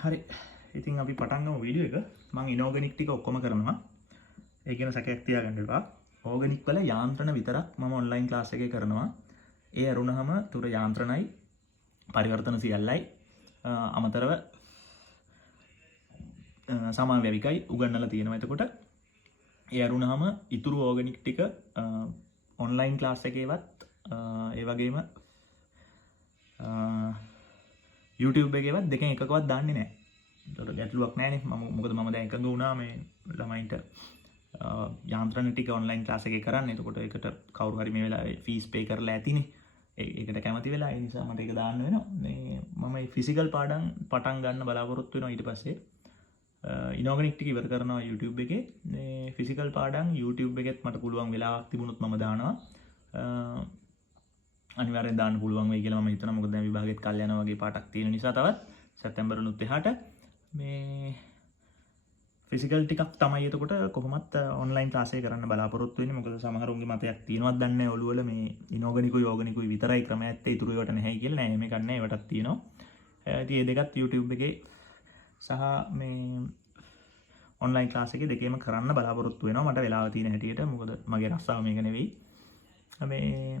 හරි ඉතින් අපි පටන් ගමු වීඩියෝ එක. මම ඉනෝගනික් ටික ඔක්කොම කරනවා. ඒ කියන සැකයක් තියාගන්න එපා. ඕගනික් වල යාන්ත්‍රණ විතරක් මම ඔන්ලයින් ක්ලාස් එකේ කරනවා. ඒ අරුණහම තුර යාන්ත්‍රණයි පරිවර්තන සියල්ලයි අමතරව සමාවැවිකයි උගන්වලා තියෙනවා. එතකොට ඒ අරුණහම ඉතුරු ඕගනික් ටික ඔන්ලයින් ක්ලාස් එකේවත් ඒ වගේම YouTube එකේවත් දෙකෙන් එකකවත් දාන්නේ නැහැ. ඒකට ගැටලුවක් නැහැනේ. මොකද මම දැන් එකඟ වුණා මේ ළමයින්ට යාන්ත්‍රණ ටික ඔන්ලයින් ක්ලාස් එකේ කරන්න. එතකොට ඒකට කවුරු හරි මේ වෙලාවේ ෆීස් පේ කරලා ඇතිනේ. ඒකට කැමති වෙලා ඒ නිසා මට ඒක දාන්න වෙනවා. මේ මම මේ ෆිසිකල් පාඩම් පටන් ගන්න බලාපොරොත්තු වෙනවා. ඊට පස්සේ ඉනෝගනික් ටික ඉවර කරනවා YouTube එකේ. මේ ෆිසිකල් පාඩම් YouTube එකෙත් මට පුළුවන් වෙලාවක් තිබුණොත් මම දානවා. අනිවාර්යෙන් දාන්න පුළුවන් වෙයි කියලා මම හිතනවා. මොකද දැන් විභාගෙත් කල් යනවා වගේ පාටක් තියෙන නිසා තවත් සැප්තැම්බර්නුත් එහාට මේ ෆිසිකල් ටිකක් තමයි එතකොට කොහොමත් ඔන්ලයින් ක්ලාස් එක කරන්න බලාපොරොත්තු වෙන්නේ. මොකද සමහරුන්ගේ මතයක් තියෙනවද දන්නේ නැහැ ඔළුවල මේ ඉනෝගනිකුයි යෝගනිකුයි විතරයි ක්‍රම ඇත්තේ ඉතුරු ඒවට නැහැයි කියලා. නෑ මේක නෑ ඒවටත් තියෙනවා. ඉතින් මේ දෙකත් YouTube එකේ සහ මේ ඔන්ලයින් ක්ලාස් එකේ දෙකේම කරන්න බලාපොරොත්තු වෙනවා මට වෙලාව තියෙන හැටියට. මොකද මගේ රස්සාව මේක නෙවෙයි. මේ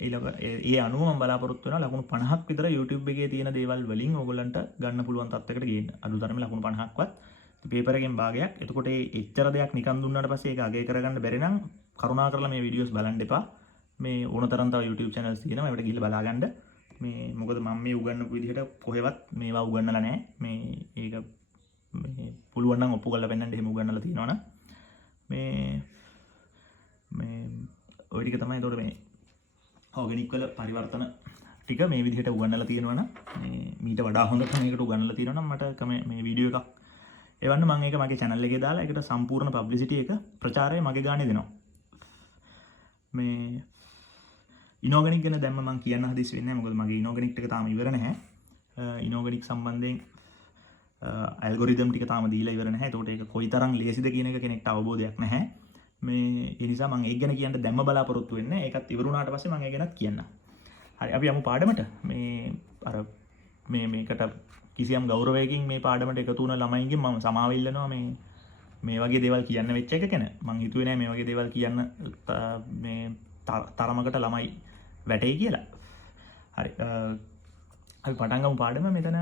ඒ අනුව මම බලාපොරොත්තු වෙනවා ලකුණු 50ක් විතර YouTube එකේ තියෙන දේවල් වලින් ඕගොල්ලන්ට ගන්න පුළුවන් තත්යකට ගේන්න. අඩුතරමේ ලකුණු 50ක්වත් පේපර් එකෙන් භාගයක්. එතකොට ඒ එච්චර දෙයක් නිකන් දුන්නාට පස්සේ ඒක අගය කරගන්න බැරි නම් කරුණාකරලා මේ වීඩියෝස් බලන්න එපා. මේ ඕනතරම් තව YouTube channels තියෙනවා. ඒවට ගිහිල්ලා බලාගන්න. මේ මොකද මම මේ උගන්වපු විදිහට කොහෙවත් මේවා උගන්වලා නැහැ. මේ ඒක මේ පුළුවන් නම් ඔප්පු කරලා පෙන්නන්න එහෙම උගන්වලා තියෙනවනම් මේ ඔය ටික තමයි. එතකොට මේ ඕගනික් වල පරිවර්තන ටික මේ විදිහට උගන්වලා තියෙනවනම් මේ මීට වඩා හොඳට මේකට උගන්වලා තියෙනවනම් මට මේ වීඩියෝ එකක් එවන්න මම ඒක මගේ channel එකේ දාලා ඒකට සම්පූර්ණ publicity එක ප්‍රචාරය මගේ ගානේ දෙනවා. මේ ඉනෝගනික් ගැන දැම්ම මම කියන්න හදිස්සි වෙන්නේ නැහැ. මොකද මගේ ඉනෝගනික් ටික තාම ඉවර නැහැ. ඉනෝගනික් සම්බන්ධයෙන් ඇල්ගොරිතම් ටික තාම දීලා ඉවර නැහැ. ඒකට ඒක කොයිතරම් ලේසිද කියන එක කෙනෙක්ට අවබෝධයක් නැහැ. මේ ඒ නිසා මම ඒක ගැන කියන්න දැම්ම බලාපොරොත්තු වෙන්නේ. ඒකත් ඉවර වුණාට පස්සේ මම ඒ ගැනත් කියන්නම්. හරි අපි යමු පාඩමට. මේ අර මේකට කිසියම් ගෞරවයකින් මේ පාඩමට එකතු වුණ ළමයින්ගෙන් මම සමාව ඉල්ලනවා මේ වගේ දේවල් කියන්න වෙච්ච එක ගැන. මම හිතුවේ නෑ මේ වගේ දේවල් කියන්න මේ තරමකට ළමයි වැටෙයි කියලා. හරි අපි පටන් ගමු පාඩම. මෙතන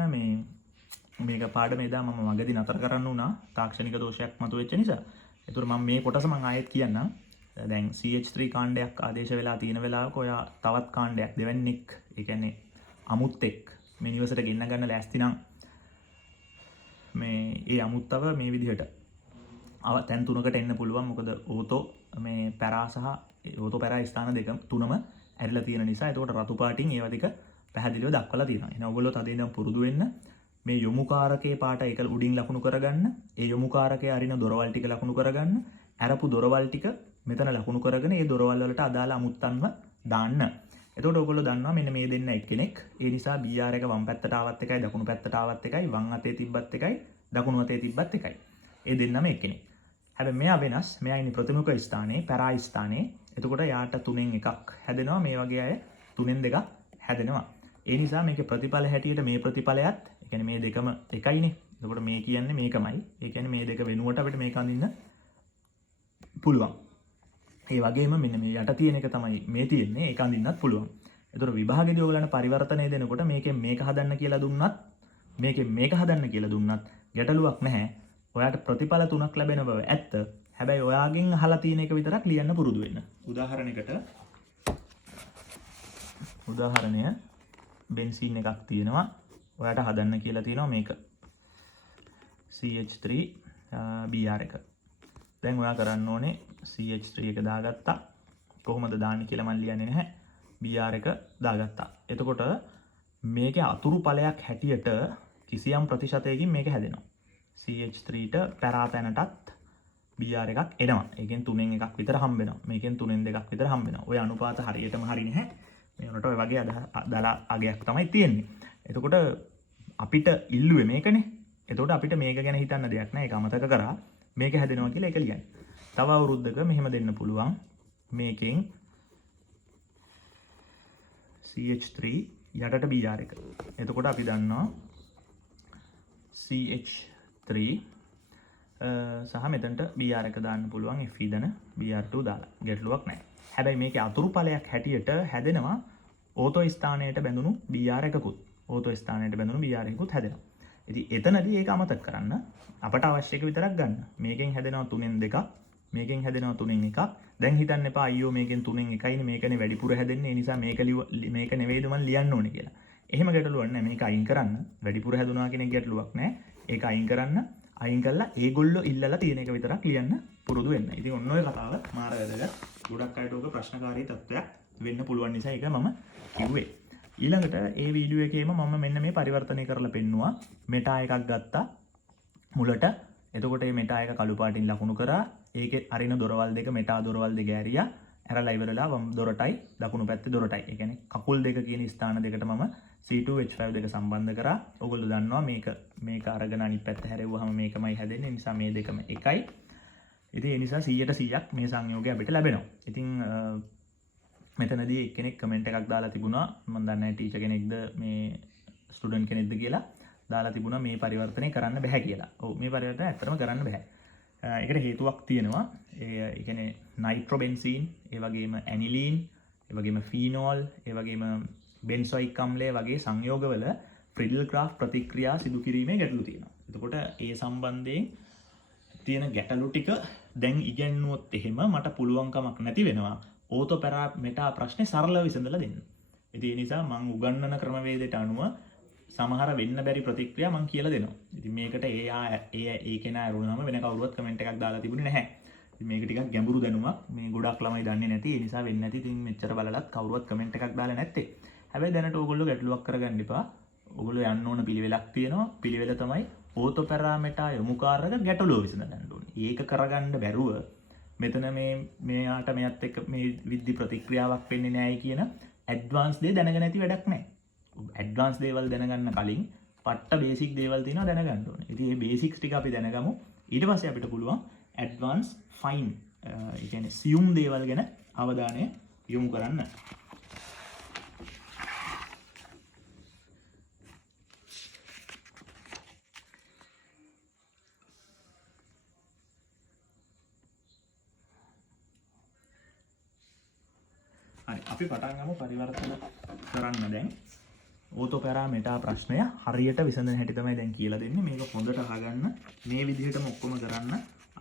මේක පාඩම එදා මම මගදී නතර කරන්න වුණා තාක්ෂණික දෝෂයක් මතුවෙච්ච නිසා. ඒතර මම මේ කොටස මම ආයෙත් කියන්නම්. දැන් CH3 කාණ්ඩයක් ආදේශ වෙලා තියෙන වෙලාවක ඔයා තවත් කාණ්ඩයක් දෙවන්නේක් ඒ කියන්නේ අමුත්තෙක් මේ නිවසට ගෙන්න ගන්න ලෑස්ති නම් මේ ඒ අමුත්තව මේ විදිහට තැන් තුනකට එන්න පුළුවන්. මොකද ඕතෝ මේ පැරා සහ ඕතෝ පැරා ස්ථාන දෙක තුනම ඇරිලා තියෙන නිසා. ඒකට රතු පාටින් ඒවා දෙක පැහැදිලිව දක්වලා තියෙනවා. එහෙනම් ඔයගොල්ලෝ තද ඉඳන් පුරුදු වෙන්න මේ යොමුකාරකයේ පාට එක උඩින් ලකුණු කරගන්න. ඒ යොමුකාරකයේ අරින දොරවල් ටික ලකුණු කරගන්න. අරපු දොරවල් ටික මෙතන ලකුණු කරගෙන ඒ දොරවල් වලට අදාළ අමුත්තන්ව දාන්න. එතකොට ඔයගොල්ලෝ දන්නවා මෙන්න මේ දෙන්න එක්කෙනෙක්. ඒ නිසා BR එක වම් පැත්තට ආවත් එකයි දකුණු පැත්තට ආවත් එකයි වම් අතේ තිබ්බත් එකයි දකුණු අතේ තිබ්බත් එකයි. ඒ දෙන්නම එක්කෙනෙක්. හැබැයි මෙයා වෙනස්. මෙයා ඉන්නේ ප්‍රතිමුඛ ස්ථානයේ පැරා ස්ථානයේ. එතකොට යාට තුනෙන් එකක් හැදෙනවා. මේ වගේ අය තුනෙන් දෙකක් හැදෙනවා. ඒ නිසා මේකේ ප්‍රතිඵල හැටියට මේ ප්‍රතිඵලයත් ඒ කියන්නේ මේ දෙකම එකයිනේ. එතකොට මේ කියන්නේ මේකමයි. ඒ කියන්නේ මේ දෙක වෙනුවට අපිට මේක අඳින්න පුළුවන්. ඒ වගේම මෙන්න මේ යට තියෙන එක තමයි මේ තියෙන්නේ. ඒක අඳින්නත් පුළුවන්. ඒතර විභාගයේදී ඔයගලන්ට පරිවර්තනය දෙනකොට මේකෙන් මේක හදන්න කියලා දුන්නත් මේකෙන් මේක හදන්න කියලා දුන්නත් ගැටලුවක් නැහැ. ඔයාට ප්‍රතිඵල තුනක් ලැබෙන බව ඇත්ත. හැබැයි ඔයාගෙන් අහලා තියෙන එක විතරක් ලියන්න පුරුදු වෙන්න. උදාහරණය බෙන්සීන් එකක් තියෙනවා. ඔයාට හදන්න කියලා තියෙනවා මේක CH3 BR එක. දැන් ඔයා කරන්න ඕනේ CH3 එක දාගත්තා. කොහොමද දාන්නේ කියලා මම ලියන්නේ නැහැ. BR එක දාගත්තා. එතකොට මේකේ අතුරු ඵලයක් හැටියට කිසියම් ප්‍රතිශතයකින් මේක හැදෙනවා. CH3ට පැරා තැනටත් BR එකක් එනවා. ඒකෙන් 3න් එකක් විතර හම්බ වෙනවා. මේකෙන් 3න් දෙකක් විතර හම්බ වෙනවා. ඔය අනුපාත හරියටම හරි නැහැ. මේ උනට ඔය වගේ දලා අගයක් තමයි තියෙන්නේ. එතකොට අපිට ඉල්ලුවේ මේකනේ. එතකොට අපිට මේක ගැන හිතන්න දෙයක් නැහැ. ඒක අමතක කරා. මේක හැදෙනවා කියලා ඒක ලියන්න. තව අවුරුද්දක මෙහෙම දෙන්න පුළුවන්. මේකෙන් CH3 යටට BR එක. එතකොට අපි දන්නවා CH3 සහ මෙතනට BR එක දාන්න පුළුවන් Fe දන BR2 දාලා ගැටලුවක් නැහැ. හැබැයි මේකේ අතුරු ඵලයක් හැටියට හැදෙනවා ඕතෝ ස්ථානයට බැඳුණු BR එකකුත්. ඕතෝ ස්ථානයට බැඳුණු BR එකකුත් හැදෙනවා. ඉතින් එතනදී ඒක අමතක කරන්න අපට අවශ්‍ය එක විතරක් ගන්න. මේකෙන් හැදෙනවා 3න් 2ක්, මේකෙන් හැදෙනවා 3න් 1ක්. දැන් හිතන්න එපා අයියෝ මේකෙන් 3න් 1යිනේ මේකනේ වැඩිපුර හැදෙන්නේ. ඒ නිසා මේක නෙවෙයිද මම ලියන්න ඕනේ කියලා. එහෙම ගැටලුවක් නැහැ. මේක අයින් කරන්න. වැඩිපුර හැදුනා කියන ගැටලුවක් නැහැ. ඒක අයින් කරන්න. අයින් කරලා ඒගොල්ලෝ ඉල්ලලා තියෙන එක විතරක් ලියන්න පුරුදු වෙන්න. ඉතින් ඔන්න ඔය කතාව මාර වැදගත්. ගොඩක් අයට ඕක ප්‍රශ්නකාරී තත්ත්වයක් වෙන්න පුළුවන් නිසා ඒක මම කිව්වේ. ඊළඟට ඒ වීඩියෝ එකේම මම මෙන්න මේ පරිවර්තනය කරලා පෙන්නුවා. මෙටා එකක් ගත්තා මුලට. එතකොට මේ මෙටා එක කළු පාටින් ලකුණු කරා. ඒකේ අරින දොරවල් දෙක මෙටා දොරවල් දෙක ඇරියා. ඇරලා ඉවරලා වම් දොරටයි දකුණු පැත්තේ දොරටයි. ඒ කියන්නේ කකුල් දෙක කියන ස්ථාන දෙකට මම C2H5 දෙක සම්බන්ධ කරා. ඔයගොල්ලෝ දන්නවා මේක අරගෙන අනිත් පැත්ත හැරෙව්වහම මේකමයි හැදෙන්නේ. ඒ නිසා මේ දෙකම එකයි. ඉතින් ඒ නිසා 100% මේ සංයෝගය අපිට ලැබෙනවා. ඉතින් මෙතනදී එක්කෙනෙක් කමෙන්ට් එකක් දාලා තිබුණා. මම දන්නේ නැහැ ටීචර් කෙනෙක්ද මේ ස්ටුඩන්ට් කෙනෙක්ද කියලා. දාලා තිබුණා මේ පරිවර්තනය කරන්න බෑ කියලා. ඔව් මේ පරිවර්තනය ඇත්තටම කරන්න බෑ. ඒකට හේතුවක් තියෙනවා. ඒ කියන්නේ නයිට්‍රෝබෙන්සීන්, ඒ වගේම ඇනිලීන්, ඒ වගේම ෆීනෝල්, ඒ වගේම බෙන්සොයික් අම්ලය වගේ සංයෝගවල ෆ්‍රිඩල් ක්‍රාෆ්ට් ප්‍රතික්‍රියා සිදු කිරීමේ ගැටලු තියෙනවා. එතකොට ඒ සම්බන්ධයෙන් තියෙන ගැටලු ටික දැන් ඉගෙනුවොත් එහෙම මට පුළුවන්කමක් නැති වෙනවා ඕතෝ පැරාමීටර් ප්‍රශ්නේ සරලව විසඳලා දෙන්න. ඉතින් ඒ නිසා මම උගන්වන ක්‍රමවේදයට අනුව සමහර වෙන්න බැරි ප්‍රතික්‍රියා මම කියලා දෙනවා. ඉතින් මේකට ඒ කෙනා අරුණාම වෙන කවුරුවත් කමෙන්ට් එකක් දාලා තිබුණේ නැහැ. ඉතින් මේක ටිකක් ගැඹුරු දැනුමක්. මේ ගොඩක් ළමයි දන්නේ නැති. ඒ නිසා වෙන්නේ නැති. ඉතින් මෙච්චර බලලත් කවුරුවත් කමෙන්ට් එකක් දාලා නැත්තේ. හැබැයි දැනට ඕගොල්ලෝ ගැටලුවක් කරගන්න එපා. ඕගොල්ලෝ යන්න ඕන පිළිවෙලක් තියෙනවා. පිළිවෙල තමයි ඕතෝ පැරාමීටර් යොමුකාරක ගැටලුව විසඳගන්න ඕනේ. ඒක කරගන්න බැරුව මෙතන මෙයාට මෙයත් එක්ක මේ විද්ධි ප්‍රතික්‍රියාවක් වෙන්නේ නැහැයි කියන ඇඩ්වාන්ස් දේ දැනගෙන නැති වැඩක් නැහැ. ඇඩ්වාන්ස් දේවල් දැනගන්න කලින් පට්ට බේසික් දේවල් තියෙනවා දැනගන්න ඕනේ. ඉතින් මේ බේසික්ස් ටික අපි දැනගමු. ඊට පස්සේ අපිට පුළුවන් ඇඩ්වාන්ස් ෆයින් ඒ කියන්නේ සියුම් දේවල් ගැන අවධානය යොමු කරන්න. හරි අපි පටන් ගමු පරිවර්තන කරන්න දැන්. ඕතෝ පැරාමීටර් ප්‍රශ්නය හරියට විසඳන හැටි තමයි දැන් කියලා දෙන්නේ. මේක හොඳට අහගන්න. මේ විදිහටම ඔක්කොම කරන්න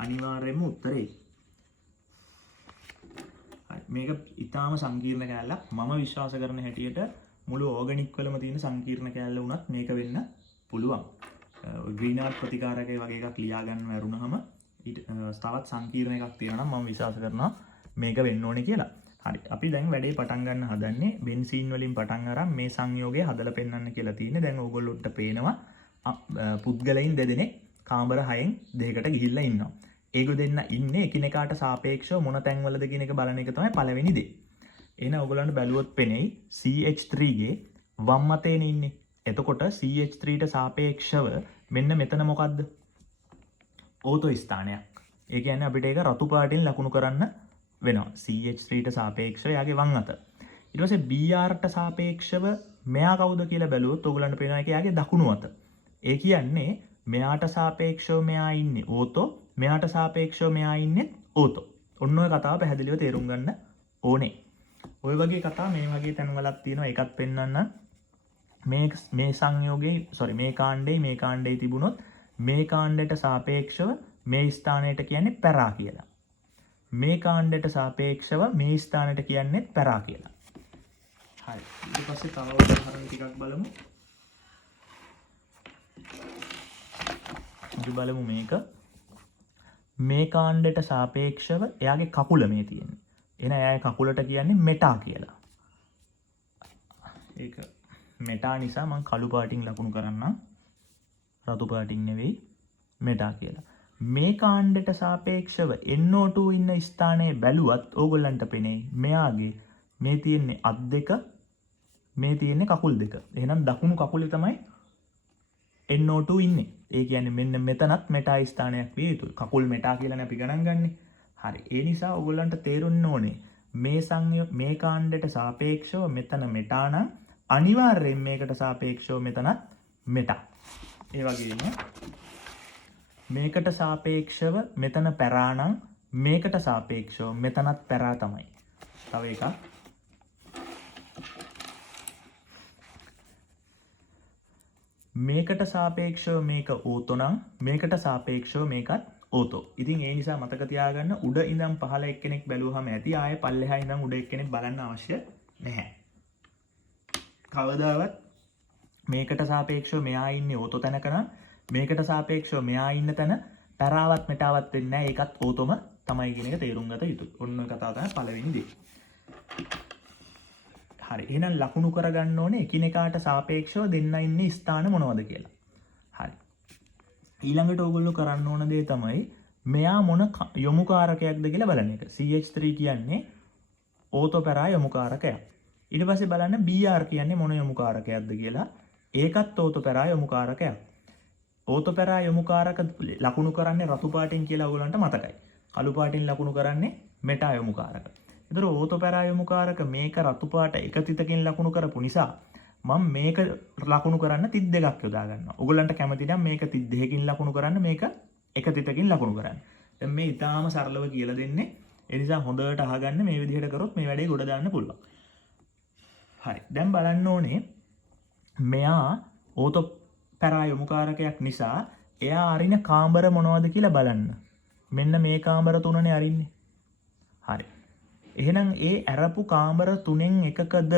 අනිවාර්යයෙන්ම උත්තරේ. හරි මේක ඊටාම සංකීර්ණ කැලලක්. මම විශ්වාස කරන හැටියට මුළු ඕගනික් වලම තියෙන සංකීර්ණ කැලල වුණත් මේක වෙන්න පුළුවන්. ග්‍රීනාඩ් ප්‍රතිකාරකය වගේ එකක් ලියා ගන්න වැරුණාම තවත් සංකීර්ණ එකක් තියෙනවා නම් මම විශ්වාස කරනවා මේක වෙන්න ඕනේ කියලා. හරි අපි දැන් වැඩේ පටන් ගන්න හදන්නේ බෙන්සීන් වලින් පටන් අරන් මේ සංයෝගය හදලා පෙන්වන්න කියලා තියෙන්නේ. දැන් ඕගොල්ලොන්ට පේනවා පුද්ගලයන් දෙදෙනෙක් කාමර 6න් දෙකකට ගිහිල්ලා ඉන්නවා. ඒගොල්ලෝ දෙන්න ඉන්නේ එකිනෙකාට සාපේක්ෂව මොන තැන්වලද කියන එක බලන එක තමයි පළවෙනි දේ. එහෙනම් ඕගොල්ලන්ට බැලුවොත් පෙනෙයි CH3 ගේ වම් අතේනේ ඉන්නේ. එතකොට CH3ට සාපේක්ෂව මෙන්න මෙතන මොකද්ද? ඕතෝ ස්ථානයක්. ඒ කියන්නේ අපිට ඒක රතු පාටින් ලකුණු කරන්න වෙනවා. CH3ට සාපේක්ෂව යාගේ වම් අත. ඊට පස්සේ BRට සාපේක්ෂව මෙයා කවුද කියලා බැලුවොත් ඔයගලන්ට පේනවා ඒක යාගේ දකුණු අත. ඒ කියන්නේ මෙයාට සාපේක්ෂව මෙයා ඉන්නේ ඕතෝ, මෙයාට සාපේක්ෂව මෙයා ඉන්නේ ඕතෝ. ඔන්න ඔය කතාව පැහැදිලිව තේරුම් ගන්න ඕනේ. ඔය වගේ කතා මේ වගේ තැන්වලක් තියෙනවා. ඒකත් පෙන්වන්න. මේ සංයෝගයේ මේ කාණ්ඩේ තිබුණොත් මේ කාණ්ඩයට සාපේක්ෂව මේ ස්ථානයට කියන්නේ පැරා කියලා. මේ කාණ්ඩයට සාපේක්ෂව මේ ස්ථානයට කියන්නේ පැරා කියලා. හරි. ඊට පස්සේ තව උදාහරණ ටිකක් බලමු. අපි බලමු මේක. මේ කාණ්ඩයට සාපේක්ෂව එයාගේ කකුල මේ තියෙන්නේ. එහෙනම් එයාගේ කකුලට කියන්නේ මෙටා කියලා. ඒක මෙටා නිසා මම කළු පාටින් ලකුණු කරන්නම්. රතු පාටින් නෙවෙයි මෙටා කියලා. මේ කාණ්ඩයට සාපේක්ෂව NO2 ඉන්න ස්ථානයේ බැලුවත් ඕගොල්ලන්ට පෙනේ මෙයාගේ මේ තියෙන්නේ අත් දෙක, මේ තියෙන්නේ කකුල් දෙක. එහෙනම් දකුණු කකුලේ තමයි NO2 ඉන්නේ. ඒ කියන්නේ මෙන්න මෙතනත් මෙටා ස්ථානයක් විය යුතුයි. කකුල් මෙටා කියලානේ අපි ගණන් ගන්නෙ. හරි. ඒ නිසා ඕගොල්ලන්ට තේරුන්න ඕනේ මේ කාණ්ඩයට සාපේක්ෂව මෙතන මෙටා නම් අනිවාර්යෙන් මේකට සාපේක්ෂව මෙතනත් මෙටා. ඒ වගේම මේකට සාපේක්ෂව මෙතන පැරා නම් මේකට සාපේක්ෂව මෙතනත් පැරා තමයි. තව එකක් මේකට සාපේක්ෂව මේක ඕතෝ නම් මේකට සාපේක්ෂව මේකත් ඕතෝ. ඉතින් ඒ නිසා මතක තියාගන්න උඩ ඉඳන් පහළ එක්කෙනෙක් බැලුවහම ඇති ආයේ පල්ලෙහා ඉඳන් උඩ එක්කෙනෙක් බලන්න අවශ්‍ය නැහැ. කවදාවත් මේකට සාපේක්ෂව මෙයා ඉන්නේ ඕතෝ තැනක නම් මේකට සාපේක්ෂව මෙයා ඉන්න තැන පැරාවත් මෙටාවත් වෙන්නේ නැහැ. ඒකත් ඕතොම තමයි කියන එක තේරුම් ගත යුතුයි. ඔන්න ඔය කතාව තමයි පළවෙනි දේ. හරි. එහෙනම් ලකුණු කරගන්න ඕනේ එකිනෙකාට සාපේක්ෂව දෙන්න ඉන්නේ ස්ථාන මොනවද කියලා. හරි. ඊළඟට ඕගොල්ලෝ කරන්න ඕන දේ තමයි මෙයා මොන යොමුකාරකයක්ද කියලා බලන එක. CH3 කියන්නේ ඕතෝ පැරා යොමුකාරකයක්. ඊට පස්සේ බලන්න BR කියන්නේ මොන යොමුකාරකයක්ද කියලා. ඒකත් ඕතෝ පැරා යොමුකාරකයක්. ඕතෝ පැරා යොමුකාරක ලකුණු කරන්නේ රතු පාටින් කියලා ඔයගලන්ට මතකයි. කළු පාටින් ලකුණු කරන්නේ මෙටා යොමුකාරක. ඒතර ඕතෝ පැරා යොමුකාරක මේක රතු පාට එක තිතකින් ලකුණු කරපු නිසා මම මේක ලකුණු කරන්න 32ක් යොදා ගන්නවා. ඔයගලන්ට කැමති නම් මේක 32කින් ලකුණු කරන්න මේක එක තිතකින් ලකුණු කරන්න. දැන් මේ ඊටාම සරලව කියලා දෙන්නේ. ඒ නිසා හොඳට අහගන්න මේ විදිහට කරොත් මේ වැඩේ ගොඩ දාන්න පුළුවන්. හරි. දැන් බලන්න ඕනේ මෙයා ඕතෝ පැරා යොමුකාරකයක් නිසා එයා අරින කාමර මොනවද කියලා බලන්න. මෙන්න මේ කාමර තුනනේ අරින්නේ. හරි. එහෙනම් ඒ ඇරපු කාමර තුනෙන් එකකද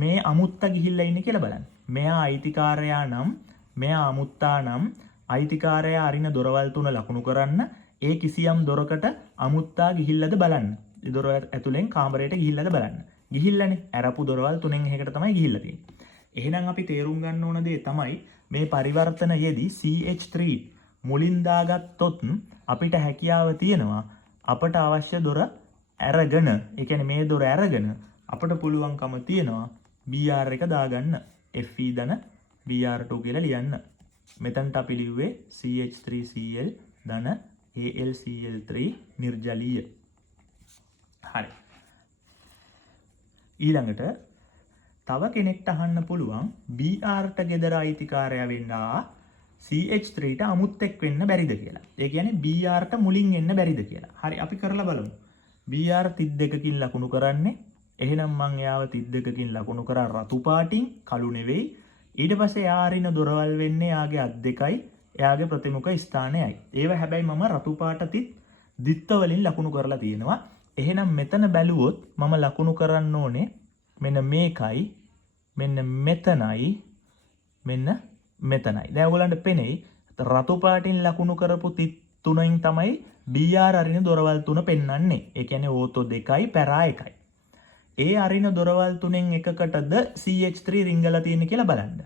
මේ අමුත්තා ගිහිල්ලා ඉන්නේ කියලා බලන්න. මෙයා අයිතිකාරයා නම් මෙයා අමුත්තා නම් අයිතිකාරයා අරින දොරවල් තුන ලකුණු කරන්න ඒ කිසියම් දොරකට අමුත්තා ගිහිල්ලාද බලන්න. ඒ දොර ඇතුලෙන් කාමරයට ගිහිල්ලාද බලන්න. ගිහිල්ලානේ ඇරපු දොරවල් තුනෙන් එකකට තමයි ගිහිල්ලා තියෙන්නේ. එහෙනම් අපි තේරුම් ගන්න ඕන දේ තමයි මේ පරිවර්තනයේදී CH3 මුලින් දාගත්තොත් අපිට හැකියාව තියෙනවා අපට අවශ්‍ය දොර අරගෙන ඒ කියන්නේ මේ දොර අරගෙන අපට පුළුවන්කම තියෙනවා BR එක දාගන්න Fe ධන BR2 කියලා ලියන්න. මෙතනට අපි ලිව්වේ CH3Cl ධන AlCl3 නිර්ජලීය. හරි. ඊළඟට තව කෙනෙක්ට අහන්න පුළුවන් BRට ගෙදර අයිතිකාරයා වෙන්න CH3ට අමුත්තෙක් වෙන්න බැරිද කියලා. ඒ කියන්නේ BRට මුලින් එන්න බැරිද කියලා. හරි අපි කරලා බලමු. BR 32කින් ලකුණු කරන්නේ. එහෙනම් මං එයාව 32කින් ලකුණු කරා රතු පාටින් කළු නෙවෙයි. ඊට පස්සේ එයා අරින දොරවල් වෙන්නේ එයාගේ අත් දෙකයි එයාගේ ප්‍රතිමුඛ ස්ථානයයි. ඒව හැබැයි මම රතු පාට දිත්ත වලින් ලකුණු කරලා තියෙනවා. එහෙනම් මෙතන බැලුවොත් මම ලකුණු කරන්න ඕනේ මෙන්න මේකයි මෙන්න මෙතනයි මෙන්න මෙතනයි. දැන් ඔයගලන්ට පෙනෙයි රතු පාටින් ලකුණු කරපු තිත් තුනෙන් තමයි BR අරින දොරවල් තුන පෙන්වන්නේ. ඒ කියන්නේ ඕතෝ දෙකයි පැරා එකයි. ඒ අරින දොරවල් තුනෙන් එකකටද CH3 රිංගලා තියෙන්නේ කියලා බලන්න.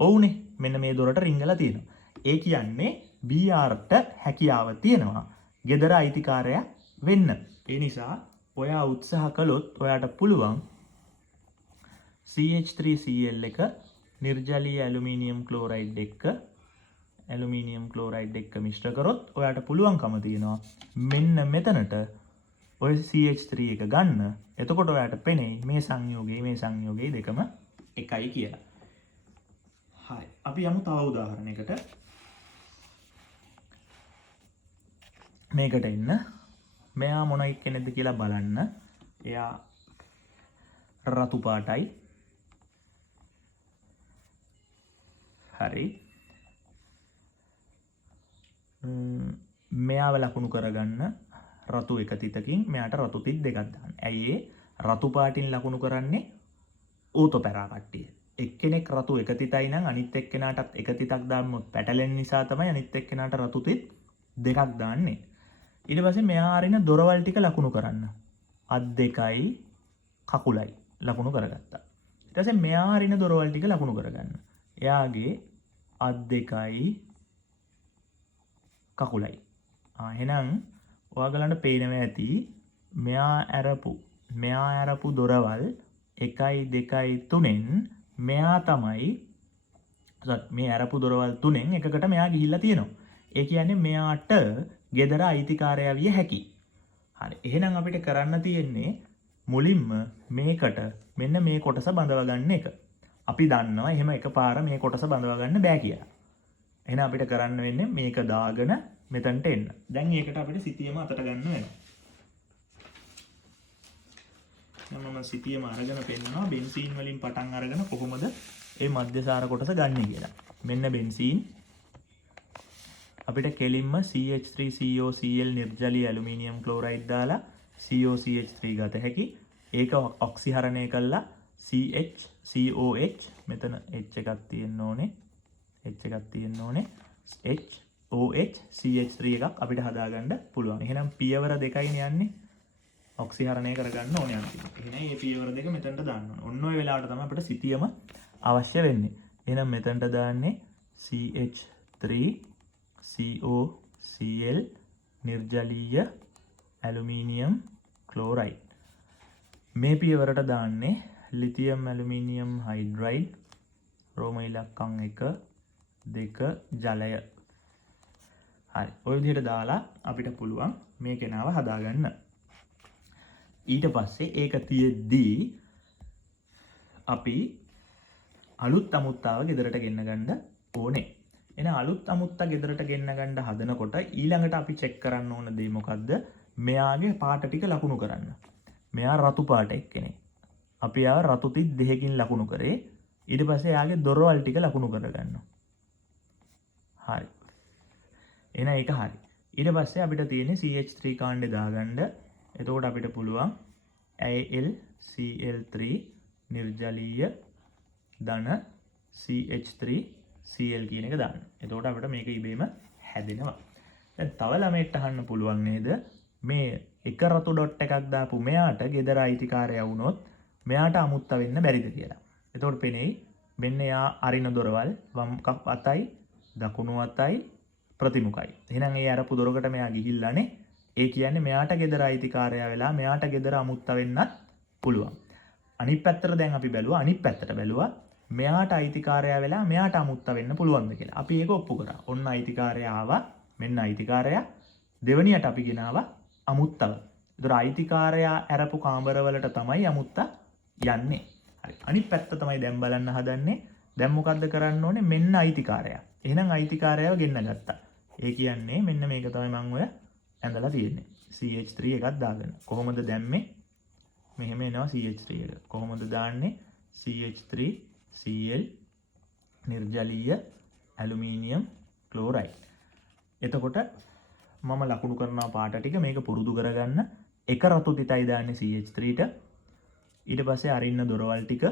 ඔව්නේ. මෙන්න මේ දොරට රිංගලා තියෙනවා. ඒ කියන්නේ BRට හැකියාව තියෙනවා ගෙදර අයිතිකාරයා වෙන්න. ඒ නිසා ඔයා උත්සාහ කළොත් ඔයාට පුළුවන් CH3Cl එක නිර්ජලීය ඇලුමිනියම් ක්ලෝරයිඩ් එක්ක මිශ්‍ර කරොත් ඔයාට පුළුවන්කම තියෙනවා මෙන්න මෙතනට ඔය CH3 එක ගන්න. එතකොට ඔයාට පෙනෙයි මේ සංයෝගයේ දෙකම එකයි කියලා. හරි. අපි යමු තව උදාහරණයකට. මේකට එන්න. මෙයා මොන එක්කෙනෙක්ද කියලා බලන්න. එයා රතු පාටයි. හරි. මෙයාව ලකුණු කරගන්න රතු එක තිතකින් මෙයාට රතු තිත් දෙකක් දාන්න. ඇයි ඒ රතු පාටින් ලකුණු කරන්නේ ඕතෝ පැරා කට්ටිය. එක්කෙනෙක් රතු එක තිතයි නම් අනිත් එක්කෙනාටත් එක තිතක් දාන්නොත් පැටලෙන නිසා තමයි අනිත් එක්කෙනාට රතු තිත් දෙකක් දාන්නේ. ඊට පස්සේ මෙයා අරින දොරවල් ටික ලකුණු කරන්න. අත් දෙකයි කකුලයි ලකුණු කරගත්තා. ඊට පස්සේ මෙයා අරින දොරවල් ටික ලකුණු කරගන්න. එයාගේ අත් දෙකයි කකුලයි. එහෙනම් ඔයාලට පේනවා ඇති මෙයා ඇරපු දොරවල් 1 2 3න් මෙයා තමයි මේ ඇරපු දොරවල් තුනෙන් එකකට මෙයා ගිහිල්ලා තියෙනවා. ඒ කියන්නේ මෙයාට ගෙදර අයිතිකාරයා විය හැකියි. හරි. එහෙනම් අපිට කරන්න තියෙන්නේ මුලින්ම මේකට මෙන්න මේ කොටස බඳව ගන්න එක. අපි දන්නවා එහෙම එකපාර මේ කොටස බඳව ගන්න බෑ කියලා. එහෙනම් අපිට කරන්න වෙන්නේ මේක දාගෙන මෙතනට එන්න. දැන් ඒකට අපිට සිතියම අතට ගන්න වෙනවා. මම සිතියම අරගෙන පෙන්නනවා බෙන්සීන් වලින් පටන් අරගෙන කොහොමද මේ මධ්‍යසාර කොටස ගන්න කියලා. මෙන්න බෙන්සීන් අපිට කෙලින්ම CH3COCl නිර්ජලීය ඇලුමිනියම් ක්ලෝරයිඩ් දාලා COCH3 ගත හැකි. ඒක ඔක්සිහරණය කළා CH මෙතන H එකක් තියෙන්න ඕනේ. H එකක් තියෙන්න ඕනේ. HOH CH3 එකක් අපිට හදාගන්න පුළුවන්. එහෙනම් පියවර දෙකයිනේ යන්නේ. ඔක්සිහරණය කරගන්න ඕනේ අන්තිමට. එහෙනම් මේ පියවර දෙක මෙතනට දාන්න ඕනේ. ඔන්න ඔය වෙලාවට තමයි අපිට සිතියම අවශ්‍ය වෙන්නේ. එහෙනම් මෙතනට දාන්නේ CH3 COCl නිර්ජලීය ඇලුමිනියම් ක්ලෝරයිඩ්. මේ පියවරට දාන්නේ ලිතියම් ඇලුමිනියම් හයිඩ්‍රයිඩ් රෝම ඉලක්කම් 1 2 ජලය. හරි. ඔය විදිහට දාලා අපිට පුළුවන් මේ කෙනාව හදාගන්න. ඊට පස්සේ ඒක තියෙද්දී අපි අලුත් අමුත්තාව ගෙදරට ගෙන්න ගන්න ඕනේ. එහෙනම් අලුත් අමුත්තා ගෙදරට ගෙන්න ගන්න හදනකොට ඊළඟට අපි චෙක් කරන්න ඕන දේ මොකද්ද? මෙයාගේ පාට ටික ලකුණු කරන්න. මෙයා රතු පාට එක්කෙනෙක්. අපි ආව රතු 32කින් ලකුණු කරේ. ඊට පස්සේ එයාගේ දොරවල් ටික ලකුණු කරගන්නවා. හරි. එහෙනම් ඒක හරි. ඊට පස්සේ අපිට තියෙන්නේ CH3 කාණ්ඩේ දාගන්න. එතකොට අපිට පුළුවන් AlCl3 නිර්ජලීය ධන CH3Cl කියන එක දාන්න. එතකොට අපිට මේක ඉබේම හැදෙනවා. දැන් තව ළමයට අහන්න පුළුවන් නේද? මේ එක රතු ඩොට් එකක් දාපු මෙයාට ගෙදර අයිතිකාරයා වුණොත් මෙයාට අමුත්ත වෙන්න බැරිද කියලා. එතකොට පෙනෙයි මෙන්න යා අරින දොරවල් වම් අතයි දකුණු අතයි ප්‍රතිමුඛයි. එහෙනම් ඒ අරපු දොරකට මෙයා ගිහිල්ලානේ. ඒ කියන්නේ මෙයාට ගෙදර අයිතිකාරයා වෙලා මෙයාට ගෙදර අමුත්ත වෙන්නත් පුළුවන්. අනිත් පැත්තට දැන් අපි බැලුවා අනිත් පැත්තට බැලුවා මෙයාට අයිතිකාරයා වෙලා මෙයාට අමුත්ත වෙන්න පුළුවන්ද කියලා. අපි ඒක ඔප්පු කරා. ඔන්න අයිතිකාරයා ආවා. මෙන්න අයිතිකාරයා. දෙවණියට අපි ගෙනාවා අමුත්තව. ඒතර අයිතිකාරයා ඇරපු කාමරවලට තමයි අමුත්තා යන්නේ. හරි. අනිත් පැත්ත තමයි දැන් බලන්න හදන්නේ. දැන් මොකද්ද කරන්න ඕනේ? මෙන්න අයිතිකාරයා. එහෙනම් අයිතිකාරයාව ගෙන්න ගත්තා. ඒ කියන්නේ මෙන්න මේක තමයි මම ඔය ඇඳලා තියෙන්නේ. CH3 එකක් දාගෙන. කොහොමද දැම්මේ? මෙහෙම එනවා CH3 එක. කොහොමද දාන්නේ? CH3Cl නිර්ජලීය aluminium chloride. එතකොට මම ලකුණු කරනවා පාට ටික මේක පුරුදු කරගන්න. එක රතු තිතයි දාන්නේ CH3ට. ඊට පස්සේ අරින්න දොරවල් ටික.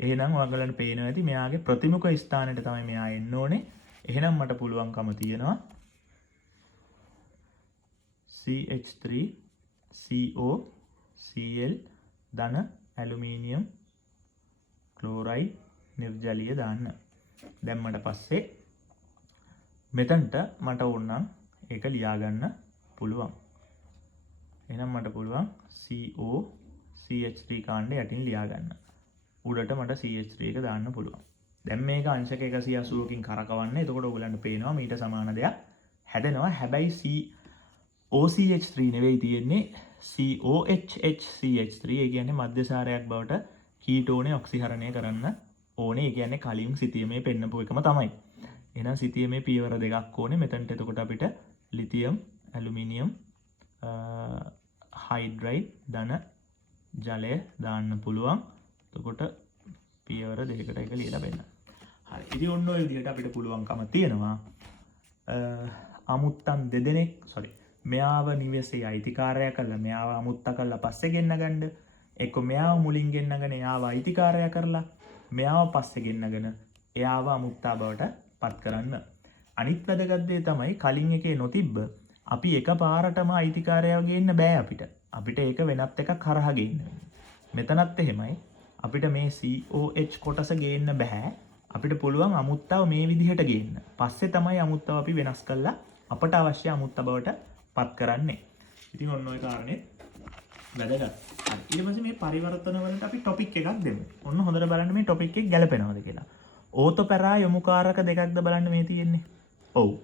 එහෙනම් ඔයගලන්ට පේනවා ඇති මෙයාගේ ප්‍රතිමුඛ ස්ථානෙට තමයි මෙයා එන්න ඕනේ. එහෙනම් මට පුළුවන්කම තියෙනවා CH3COCl ධන ඇලුමිනියම් ක්ලෝරයිඩ් නිර්ජලීය දාන්න. දැම්මට පස්සේ මෙතනට මට ඕන නම් ඒක ලියා ගන්න පුළුවන්. එහෙනම් මට පුළුවන් CH3 කාණ්ඩය යටින් ලියා ගන්න. උඩට මට CH3 එක දාන්න පුළුවන්. දැන් මේක අංශක 180කින් කරකවන්න. එතකොට ඔයගලන්ට පේනවා මීට සමාන දෙයක් හැදෙනවා. හැබැයි OCH3 නෙවෙයි තියෙන්නේ COHHCH3. ඒ කියන්නේ මධ්‍යසාරයක් බවට කීටෝනේ ඔක්සිහරණය කරන්න ඕනේ. ඒ කියන්නේ කලින් සිතියමේ පෙන්නපු එකම තමයි. එහෙනම් සිතියමේ පියවර දෙකක් ඕනේ. මෙතනට එතකොට අපිට ලිතියම් ඇලුමිනියම් හයිඩ්‍රයිඩ් ධන ජලය දාන්න පුළුවන්. එතකොට පියවර දෙකකට එක ලියලා බෙන්න. හරි. ඉතින් ඔන්න ඔය විදිහට අපිට පුළුවන්කම තියෙනවා අමුත්තන් දෙදෙනෙක් මෙයාව නිවසේ අයිතිකාරයා කරලා මෙයාව අමුත්තා කරලා පස්සේ ගෙන්න ගන්න. එක්ක මෙයාව මුලින් ගෙන්නගෙන එයාව අයිතිකාරයා කරලා මෙයාව පස්සේ ගෙන්නගෙන එයාව අමුත්තා බවට පත් කරන්න. අනිත් වැදගත් දේ තමයි කලින් එකේ නොතිබ්බ අපි එකපාරටම අයිතිකාරයාව ගේන්න බෑ අපිට. අපිට ඒක වෙනත් එකක් හරහා ගේන්න වෙනවා. මෙතනත් එහෙමයි. අපිට මේ COH කොටස ගේන්න බෑ. අපිට පුළුවන් අමුත්තාව මේ විදිහට ගේන්න. පස්සේ තමයි අමුත්තාව අපි වෙනස් කරලා අපට අවශ්‍ය අමුත්තා බවට පත් කරන්නේ. ඉතින් ඔන්න ඔය කාරණේ වැදගත්. ඊට පස්සේ මේ පරිවර්තන වලට අපි ටොපික් එකක් දෙමු. ඔන්න හොඳට බලන්න මේ ටොපික් එක ගැලපෙනවද කියලා. ඕතොපැරා යොමුකාරක දෙකක්ද බලන්න මේ තියෙන්නේ. ඔව්.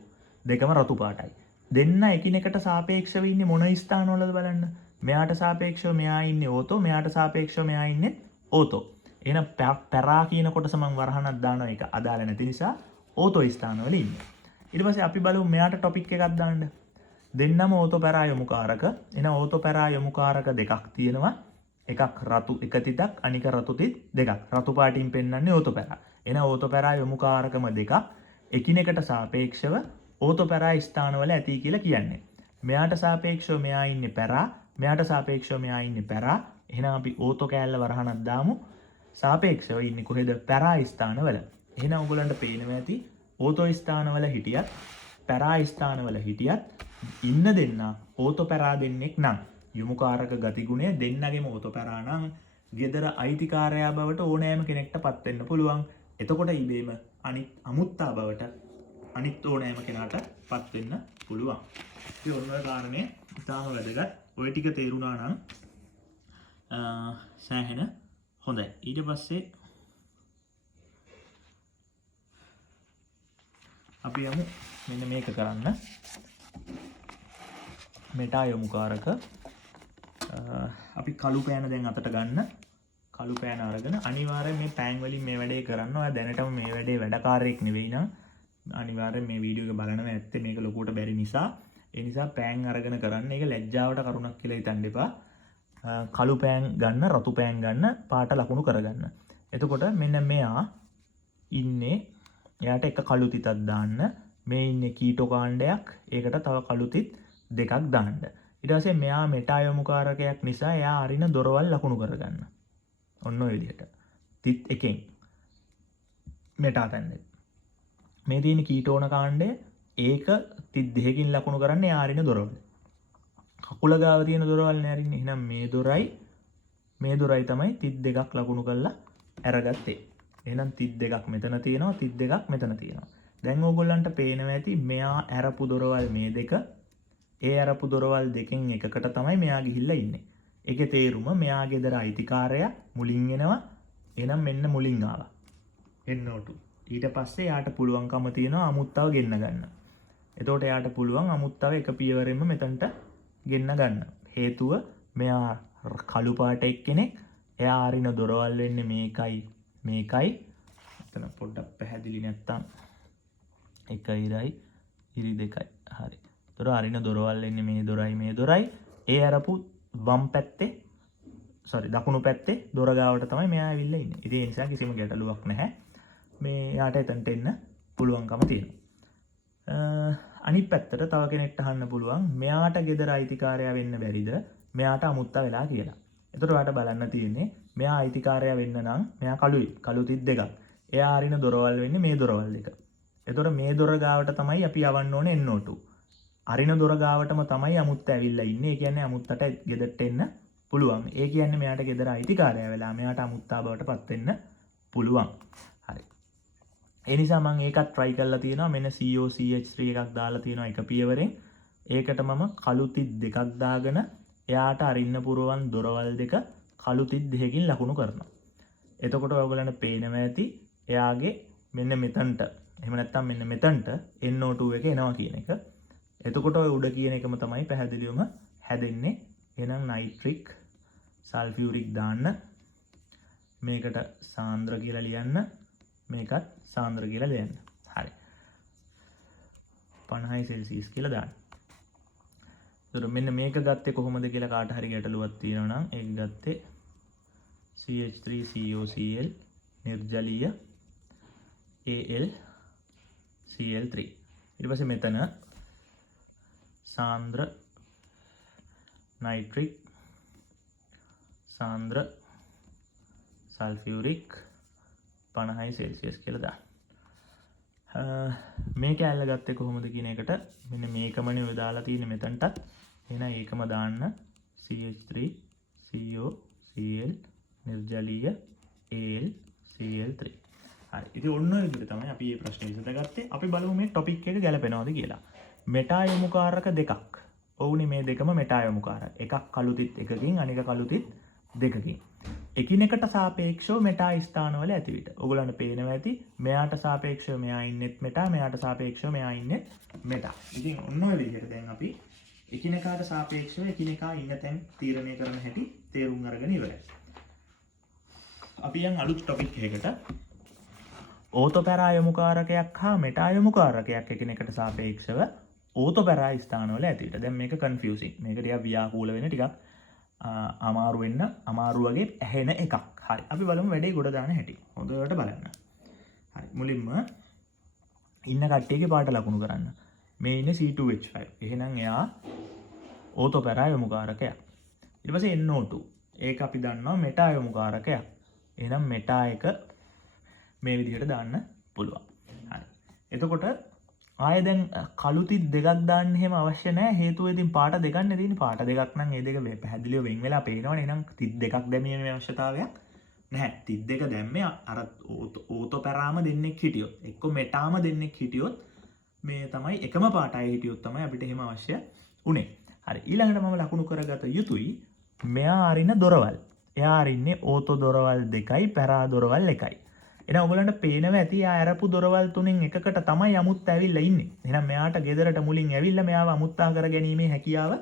දෙකම රතු පාටයි. දෙන්න එකිනෙකට සාපේක්ෂව ඉන්නේ මොන ස්ථානවලද බලන්න. මෙයාට සාපේක්ෂව මෙයා ඉන්නේ ඕතෝ, මෙයාට සාපේක්ෂව මෙයා ඉන්නේ ඕතෝ. එහෙනම් පැරා කියන කොටස මම වරහනක් දානවා ඒක අදාළ නැති නිසා ඕතෝ ස්ථානවල ඉන්නේ. ඊට පස්සේ අපි බලමු මෙයාට ටොපික් එකක් දාන්න. දෙන්නම ඕතෝ පැරා යොමුකාරක. එන ඕතෝ පැරා යොමුකාරක දෙකක් තියෙනවා. එකක් රතු එක තිතක් අනික රතු තිත් දෙකක්. රතු පාටින් පෙන්වන්නේ ඕතෝ පැරා. එන ඕතෝ පැරා යොමුකාරකම දෙකක් එකිනෙකට සාපේක්ෂව ඕතෝ පැරා ස්ථානවල ඇති කියලා කියන්නේ. මෙයාට සාපේක්ෂව මෙයා ඉන්නේ පැරා, මෙයාට සාපේක්ෂව මෙයා ඉන්නේ පැරා. එහෙනම් අපි ඕතෝ කෑල්ල වරහනක් දාමු. සාපේක්ෂව ඉන්නේ කොහෙද? පැරා ස්ථානවල. එහෙනම් ඔයගලන්ට පේනවා ඇති ඕතෝ ස්ථානවල හිටියත් පැරා ස්ථානවල හිටියත් ඉන්න දෙන්න ඕතෝ පැරා දෙන්නෙක් නම් යොමුකාරක ගතිගුණය දෙන්නගේම ඕතෝ පැරා නම් ගෙදර අයිතිකාරයා බවට ඕනෑම කෙනෙක්ට පත් වෙන්න පුළුවන්. එතකොට ඉබේම අනිත් අමුත්තා බවට අනිත් ඕනෑම කෙනාට පත් වෙන්න පුළුවන්. ඉතින් ඔන්න ඔය කාරණේ ඉතාම වැදගත්. ඔය ටික තේරුණා නම් සෑහෙන හොඳයි. ඊට පස්සේ අපි යමු මෙන්න මේක කරන්න. මෙටා යොමුකාරක අපි කළු පෑන දැන් අතට ගන්න. කළු පෑන අරගෙන අනිවාර්යෙන් මේ පෑන් වලින් මේ වැඩේ කරන්න. ඔයා දැනටම මේ වැඩේ වැඩකාරයෙක් නෙවෙයි නම් අනිවාර්යෙන් මේ වීඩියෝ එක බලනවා ඇත්තේ මේක ලොකුවට බැරි නිසා. ඒ නිසා පෑන් අරගෙන කරන්න. ඒක ලැජ්ජාවට කරුණක් කියලා හිතන්න එපා. කළු පෑන් ගන්න, රතු පෑන් ගන්න, පාට ලකුණු කරගන්න. එතකොට මෙන්න මෙයා ඉන්නේ එයාට එක කළු තිතක් දාන්න. මේ ඉන්නේ කීටෝ කාණ්ඩයක්. ඒකට තව කළු තිත් දෙකක් දාන්න. ඊට පස්සේ මෙයා මෙටා යොමුකාරකයක් නිසා එයා අරින දොරවල් ලකුණු කරගන්න. ඔන්න ඔය විදිහට. තිත් එකෙන් මෙටා තැන්නේ. මේ තියෙන කීටෝන කාණ්ඩය ඒක තිත් දෙකකින් ලකුණු කරන්න එයා අරින දොරවල්. කකුල ගාව තියෙන දොරවල් නේ අරින්නේ. එහෙනම් මේ දොරයි තමයි තිත් දෙකක් ලකුණු කරලා අරගත්තේ. එහෙනම් තිත් දෙකක් මෙතන තියෙනවා, තිත් දෙකක් මෙතන තියෙනවා. දැන් ඕගොල්ලන්ට පේනවා ඇති මෙයා අරපු දොරවල් මේ දෙක. ඒ අරපු දොරවල් දෙකෙන් එකකට තමයි මෙයා ගිහිල්ලා ඉන්නේ. ඒකේ තේරුම මෙයා ගෙදර අයිතිකාරයා මුලින් එනවා. එහෙනම් මෙන්න මුලින් ආවා. එන්නෝටු. ඊට පස්සේ යාට පුළුවන්කම තියෙනවා අමුත්තව ගෙන්න ගන්න. එතකොට යාට පුළුවන් අමුත්තව එක පියවරෙම මෙතනට ගෙන්න ගන්න. හේතුව මෙයා කළු පාට එක්කෙනෙක්. එයා අරින දොරවල් වෙන්නේ මේකයි. එතන පොඩ්ඩක් පැහැදිලි නැත්තම් එක ඉරයි ඉරි දෙකයි. හරි. ඒතර අරින දොරවල් වෙන්නේ මේ දොරයි. ඒ අරපු වම් පැත්තේ දකුණු පැත්තේ දොර ගාවට තමයි මෙයා ඇවිල්ලා ඉන්නේ. ඉතින් ඒ නිසා කිසිම ගැටලුවක් නැහැ. මේ යාට එතනට එන්න පුළුවන්කම තියෙනවා. අනිත් පැත්තට තව කෙනෙක්ට අහන්න පුළුවන් මෙයාට ගෙදර අයිතිකාරයා වෙන්න බැරිද? මෙයාට අමුත්තා වෙලා කියලා. එතකොට ඔයාලට බලන්න තියෙන්නේ මෙයා අයිතිකාරයා වෙන්න නම් මෙයා කළුයි. කළු තිත් දෙකක්. එයා අරින දොරවල් වෙන්නේ මේ දොරවල් දෙක. එතකොට මේ දොර ගාවට තමයි අපි යවන්න ඕනේ එන්නෝටු. අරින දොර ගාවටම තමයි අමුත්ත ඇවිල්ලා ඉන්නේ. ඒ කියන්නේ අමුත්තට ගෙදරට එන්න පුළුවන්. ඒ කියන්නේ මෙයාට ගෙදර අයිතිකාරයා වෙලා මෙයාට අමුත්තා බවට පත් වෙන්න පුළුවන්. හරි. ඒ නිසා මම ඒකත් try කරලා තියෙනවා. මෙන්න COCH3 එකක් දාලා තියෙනවා එක පියවරෙන්. ඒකට මම කළු තිත් දෙකක් දාගෙන එයාට අරින්න පුරවන් දොරවල් දෙක කළු තිත් දෙකකින් ලකුණු කරනවා. එතකොට ඔයගොල්ලන්ට පේනවා ඇති එයාගේ මෙන්න මෙතනට එහෙම නැත්නම් මෙන්න මෙතනට NO2 එක එනවා කියන එක. එතකොට ඔය උඩ කියන එකම තමයි පැහැදිලිවම හැදෙන්නේ. එහෙනම් නයිට්‍රික් සල්ෆියුරික් දාන්න. මේකට සාන්ද්‍ර කියලා ලියන්න. මේකත් සාන්ද්‍ර කියලා ලියන්න. හරි. 50 සෙල්සියස් කියලා දාන්න. ඒතර මෙන්න මේක ගත්තේ කොහොමද කියලා කාට හරි ගැටලුවක් තියෙනවා නම් ඒක ගත්තේ CH3COCl නිර්ජලීය AlCl3. ඊට පස්සේ මෙතන සාන්ද්‍ර නයිට්‍රික් සාන්ද්‍ර සල්ෆියුරික් 50 සෙල්සියස් කියලා දාන්න. මේක ඇල්ල ගත්තේ කොහොමද කියන එකට මෙන්න මේකමනේ ඔය දාලා තියෙන්නේ මෙතනටත්. එහෙනම් ඒකම දාන්න CH3COCl නිර්ජලීය AlCl3. හරි. ඉතින් ඔන්න ඔය විදිහට තමයි අපි මේ ප්‍රශ්නේ විසඳගත්තේ. අපි බලමු මේ ටොපික් එක ගැලපෙනවද කියලා. මෙටා යොමුකාරක දෙකක්. ඔවුනේ මේ දෙකම මෙටා යොමුකාරක. එකක් කළු තිත් එකකින් අනික කළු තිත් දෙකකින්. එකිනෙකට සාපේක්ෂව මෙටා ස්ථානවල ඇති විට. ඔයගොල්ලන්ට පේනවා ඇති මෙයාට සාපේක්ෂව මෙයා ඉන්නෙත් මෙටා, මෙයාට සාපේක්ෂව මෙයා ඉන්නෙත් මෙටා. ඉතින් ඔන්න ඔය විදිහට දැන් අපි එකිනෙකාට සාපේක්ෂව එකිනෙකා ඉන්න තැන් තීරණය කරන හැටි තේරුම් අරගෙන ඉවරයි. අපි යන් අලුත් ටොපික් එකකට. ඕතොපැරා යොමුකාරකයක් හා මෙටා යොමුකාරකයක් එකිනෙකට සාපේක්ෂව ඕතොපැරා ස්ථානවල ඇතිවිට. දැන් මේක කන්ෆියුසින්. මේක ටිකක් ව්‍යාකූල වෙන ටිකක් අමාරු වෙන්න අමාරු වගේ ඇහෙන එකක්. හරි. අපි බලමු වැඩේ ගොඩ දාන හැටි. හොඳට බලන්න. හරි. මුලින්ම ඉන්න කට්ටියගේ පාට ලකුණු කරන්න. මේ ඉන්නේ C2H5. එහෙනම් එයා ඕතොපැරා යොමුකාරකයක්. ඊට පස්සේ NO2. ඒක අපි දන්නවා මෙටා යොමුකාරකයක්. එහෙනම් මෙටා එක මේ විදිහට දාන්න පුළුවන්. හරි. එතකොට ආයෙ දැන් කළු තිත් දෙකක් දාන්න එහෙම අවශ්‍ය නැහැ. හේතුව ඉතින් පාට දෙකක් නේ තියෙන්නේ. පාට දෙකක් නම් ඒ දෙක පැහැදිලිව වෙන් වෙලා පේනවනේ. එහෙනම් තිත් දෙකක් දැමීමේ අවශ්‍යතාවයක් නැහැ. තිත් දෙක දැම්මේ අර ඕතොපැරාම දෙන්නෙක් හිටියොත්. එක්ක මෙටාම දෙන්නෙක් හිටියොත් මේ තමයි එකම පාටයි හිටියොත් තමයි අපිට එහෙම අවශ්‍ය උනේ. හරි. ඊළඟට මම ලකුණු කරගත යුතුයි මෙයා අරින දොරවල්. එයා අරින්නේ ඕතෝ දොරවල් 2යි පැරා දොරවල් 1යි. එහෙනම් ඔයගලන්ට පේනවා ඇති ආ අරපු දොරවල් තුනෙන් එකකට තමයි අමුත්ත ඇවිල්ලා ඉන්නේ. එහෙනම් මෙයාට ගෙදරට මුලින් ඇවිල්ලා මෙයාව අමුත්තා කරගැනීමේ හැකියාව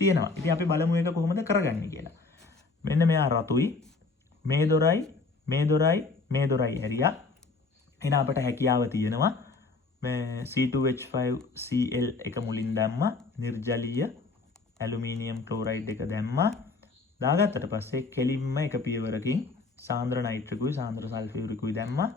තියෙනවා. ඉතින් අපි බලමු ඒක කොහොමද කරගන්නේ කියලා. මෙන්න මෙයා රතුයි. මේ දොරයි, මේ දොරයි, මේ දොරයි ඇරියා. එහෙනම් අපට හැකියාව තියෙනවා මේ C2H5Cl එක මුලින් දැම්මා. නිර්ජලීය ඇලුමිනියම් ක්ලෝරයිඩ් එක දැම්මා. දාගත්තට පස්සේ කෙලින්ම එක පියවරකින් සාන්ද්‍ර නයිට්‍රිකුයි සාන්ද්‍ර සල්ෆියුරිකුයි දැම්මා.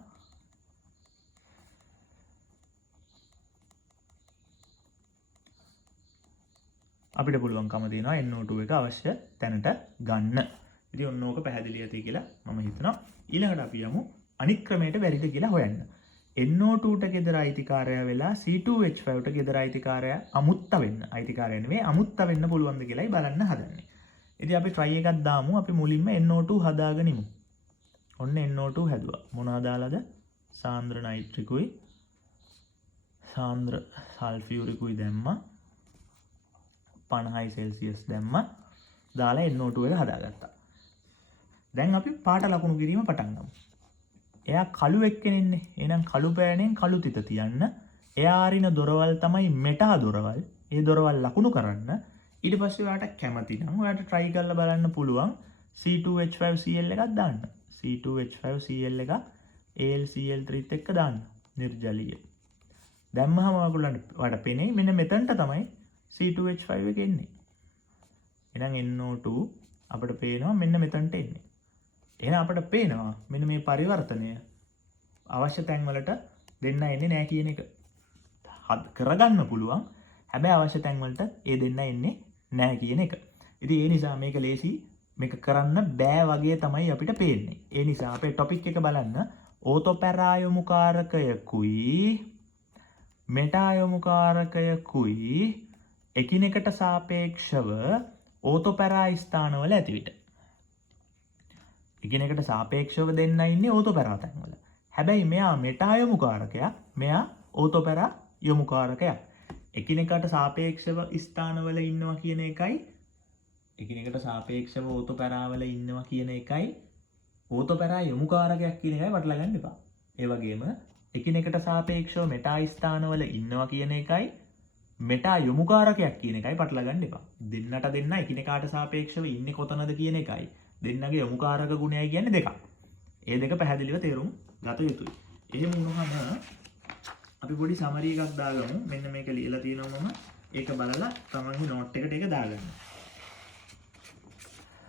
අපිට පුළුවන්කම තියෙනවා NO2 එක අවශ්‍ය තැනට ගන්න. ඉතින් ඔන්න ඕක පැහැදිලි ඇති කියලා මම හිතනවා. ඊළඟට අපි යමු අනිත් ක්‍රමයට බැරිද කියලා හොයන්න. NO2ට ගෙදර අයිතිකාරයා වෙලා C2H5ට ගෙදර අයිතිකාරයා අමුත්ත වෙන්න. අයිතිකාරයා නෙවෙයි අමුත්ත වෙන්න පුළුවන්ද කියලායි බලන්න හදන්නේ. ඉතින් අපි try එකක් දාමු. අපි මුලින්ම NO2 හදාගනිමු. ඔන්න NO2 හැදුවා. මොනවා දාලාද? සාන්ද්‍ර නයිට්‍රිකුයි සාන්ද්‍ර සල්ෆියුරිකුයි දැම්මා. 50යි සෙල්සියස් දැම්මා. දාලා NO2 එක හදාගත්තා. දැන් අපි පාට ලකුණු කිරීම පටන් ගමු. එයා කළු එක්කෙනෙන්නේ. එහෙනම් කළු පෑනෙන් කළු තිත තියන්න. එයා අරින දොරවල් තමයි මෙටා දොරවල්. ඒ දොරවල් ලකුණු කරන්න. ඊට පස්සේ ඔයාලට කැමති නම් ඔයාලට try කරලා බලන්න පුළුවන් C2H5Cl එකක් දාන්න. C2H5Cl එක AlCl3ත් එක්ක දාන්න. නිර්ජලීය. දැම්මහම ඔයාලට පේන්නේ මෙන්න මෙතනට තමයි C2H5 එක එන්නේ. එහෙනම් NO2 අපිට පේනවා මෙන්න මෙතනට එන්නේ. එහෙනම් අපිට පේනවා මෙන්න මේ පරිවර්තනය අවශ්‍ය තැන් වලට දෙන්න එන්නේ නැහැ කියන එක. කරගන්න පුළුවන්. හැබැයි අවශ්‍ය තැන් වලට ඒ දෙන්න එන්නේ නැහැ කියන එක. ඉතින් ඒ නිසා මේක ලේසි මේක කරන්න බෑ වගේ තමයි අපිට පේන්නේ. ඒ නිසා අපේ ටොපික් එක බලන්න ඕතොපැරා යොමුකාරකයකුයි මෙටා යොමුකාරකයකුයි එකිනෙකට සාපේක්ෂව ඕතොපැරා ස්ථානවල ඇතිවිට. එකිනෙකට සාපේක්ෂව දෙන්න ඉන්නේ ඕතොපැරා තැන්වල. හැබැයි මෙයා මෙටා යොමුකාරකයක්, මෙයා ඕතොපැරා යොමුකාරකයක්. එකිනෙකට සාපේක්ෂව ස්ථානවල ඉන්නවා කියන එකයි එකිනෙකට සාපේක්ෂව ඕතොපැරාවල ඉන්නවා කියන එකයි ඕතොපැරා යොමුකාරකයක් කියන එකයි වටලා ගන්න එපා. ඒ වගේම එකිනෙකට සාපේක්ෂව මෙටා ස්ථානවල ඉන්නවා කියන එකයි මෙටා යොමුකාරකයක් කියන එකයි පටල ගන්න එපා. දෙන්නට දෙන්න එකිනෙකාට සාපේක්ෂව ඉන්නේ කොතනද කියන එකයි දෙන්නගේ යොමුකාරක ගුණයයි කියන්නේ දෙකක්. ඒ දෙක පැහැදිලිව තේරුම් ගත යුතුයි. එහෙම වුණාම අපි පොඩි සමරි එකක් දාගමු. මෙන්න මේක ලියලා තියෙනවා මම. ඒක බලලා තමන්ගේ නෝට් එකට ඒක දාගන්න.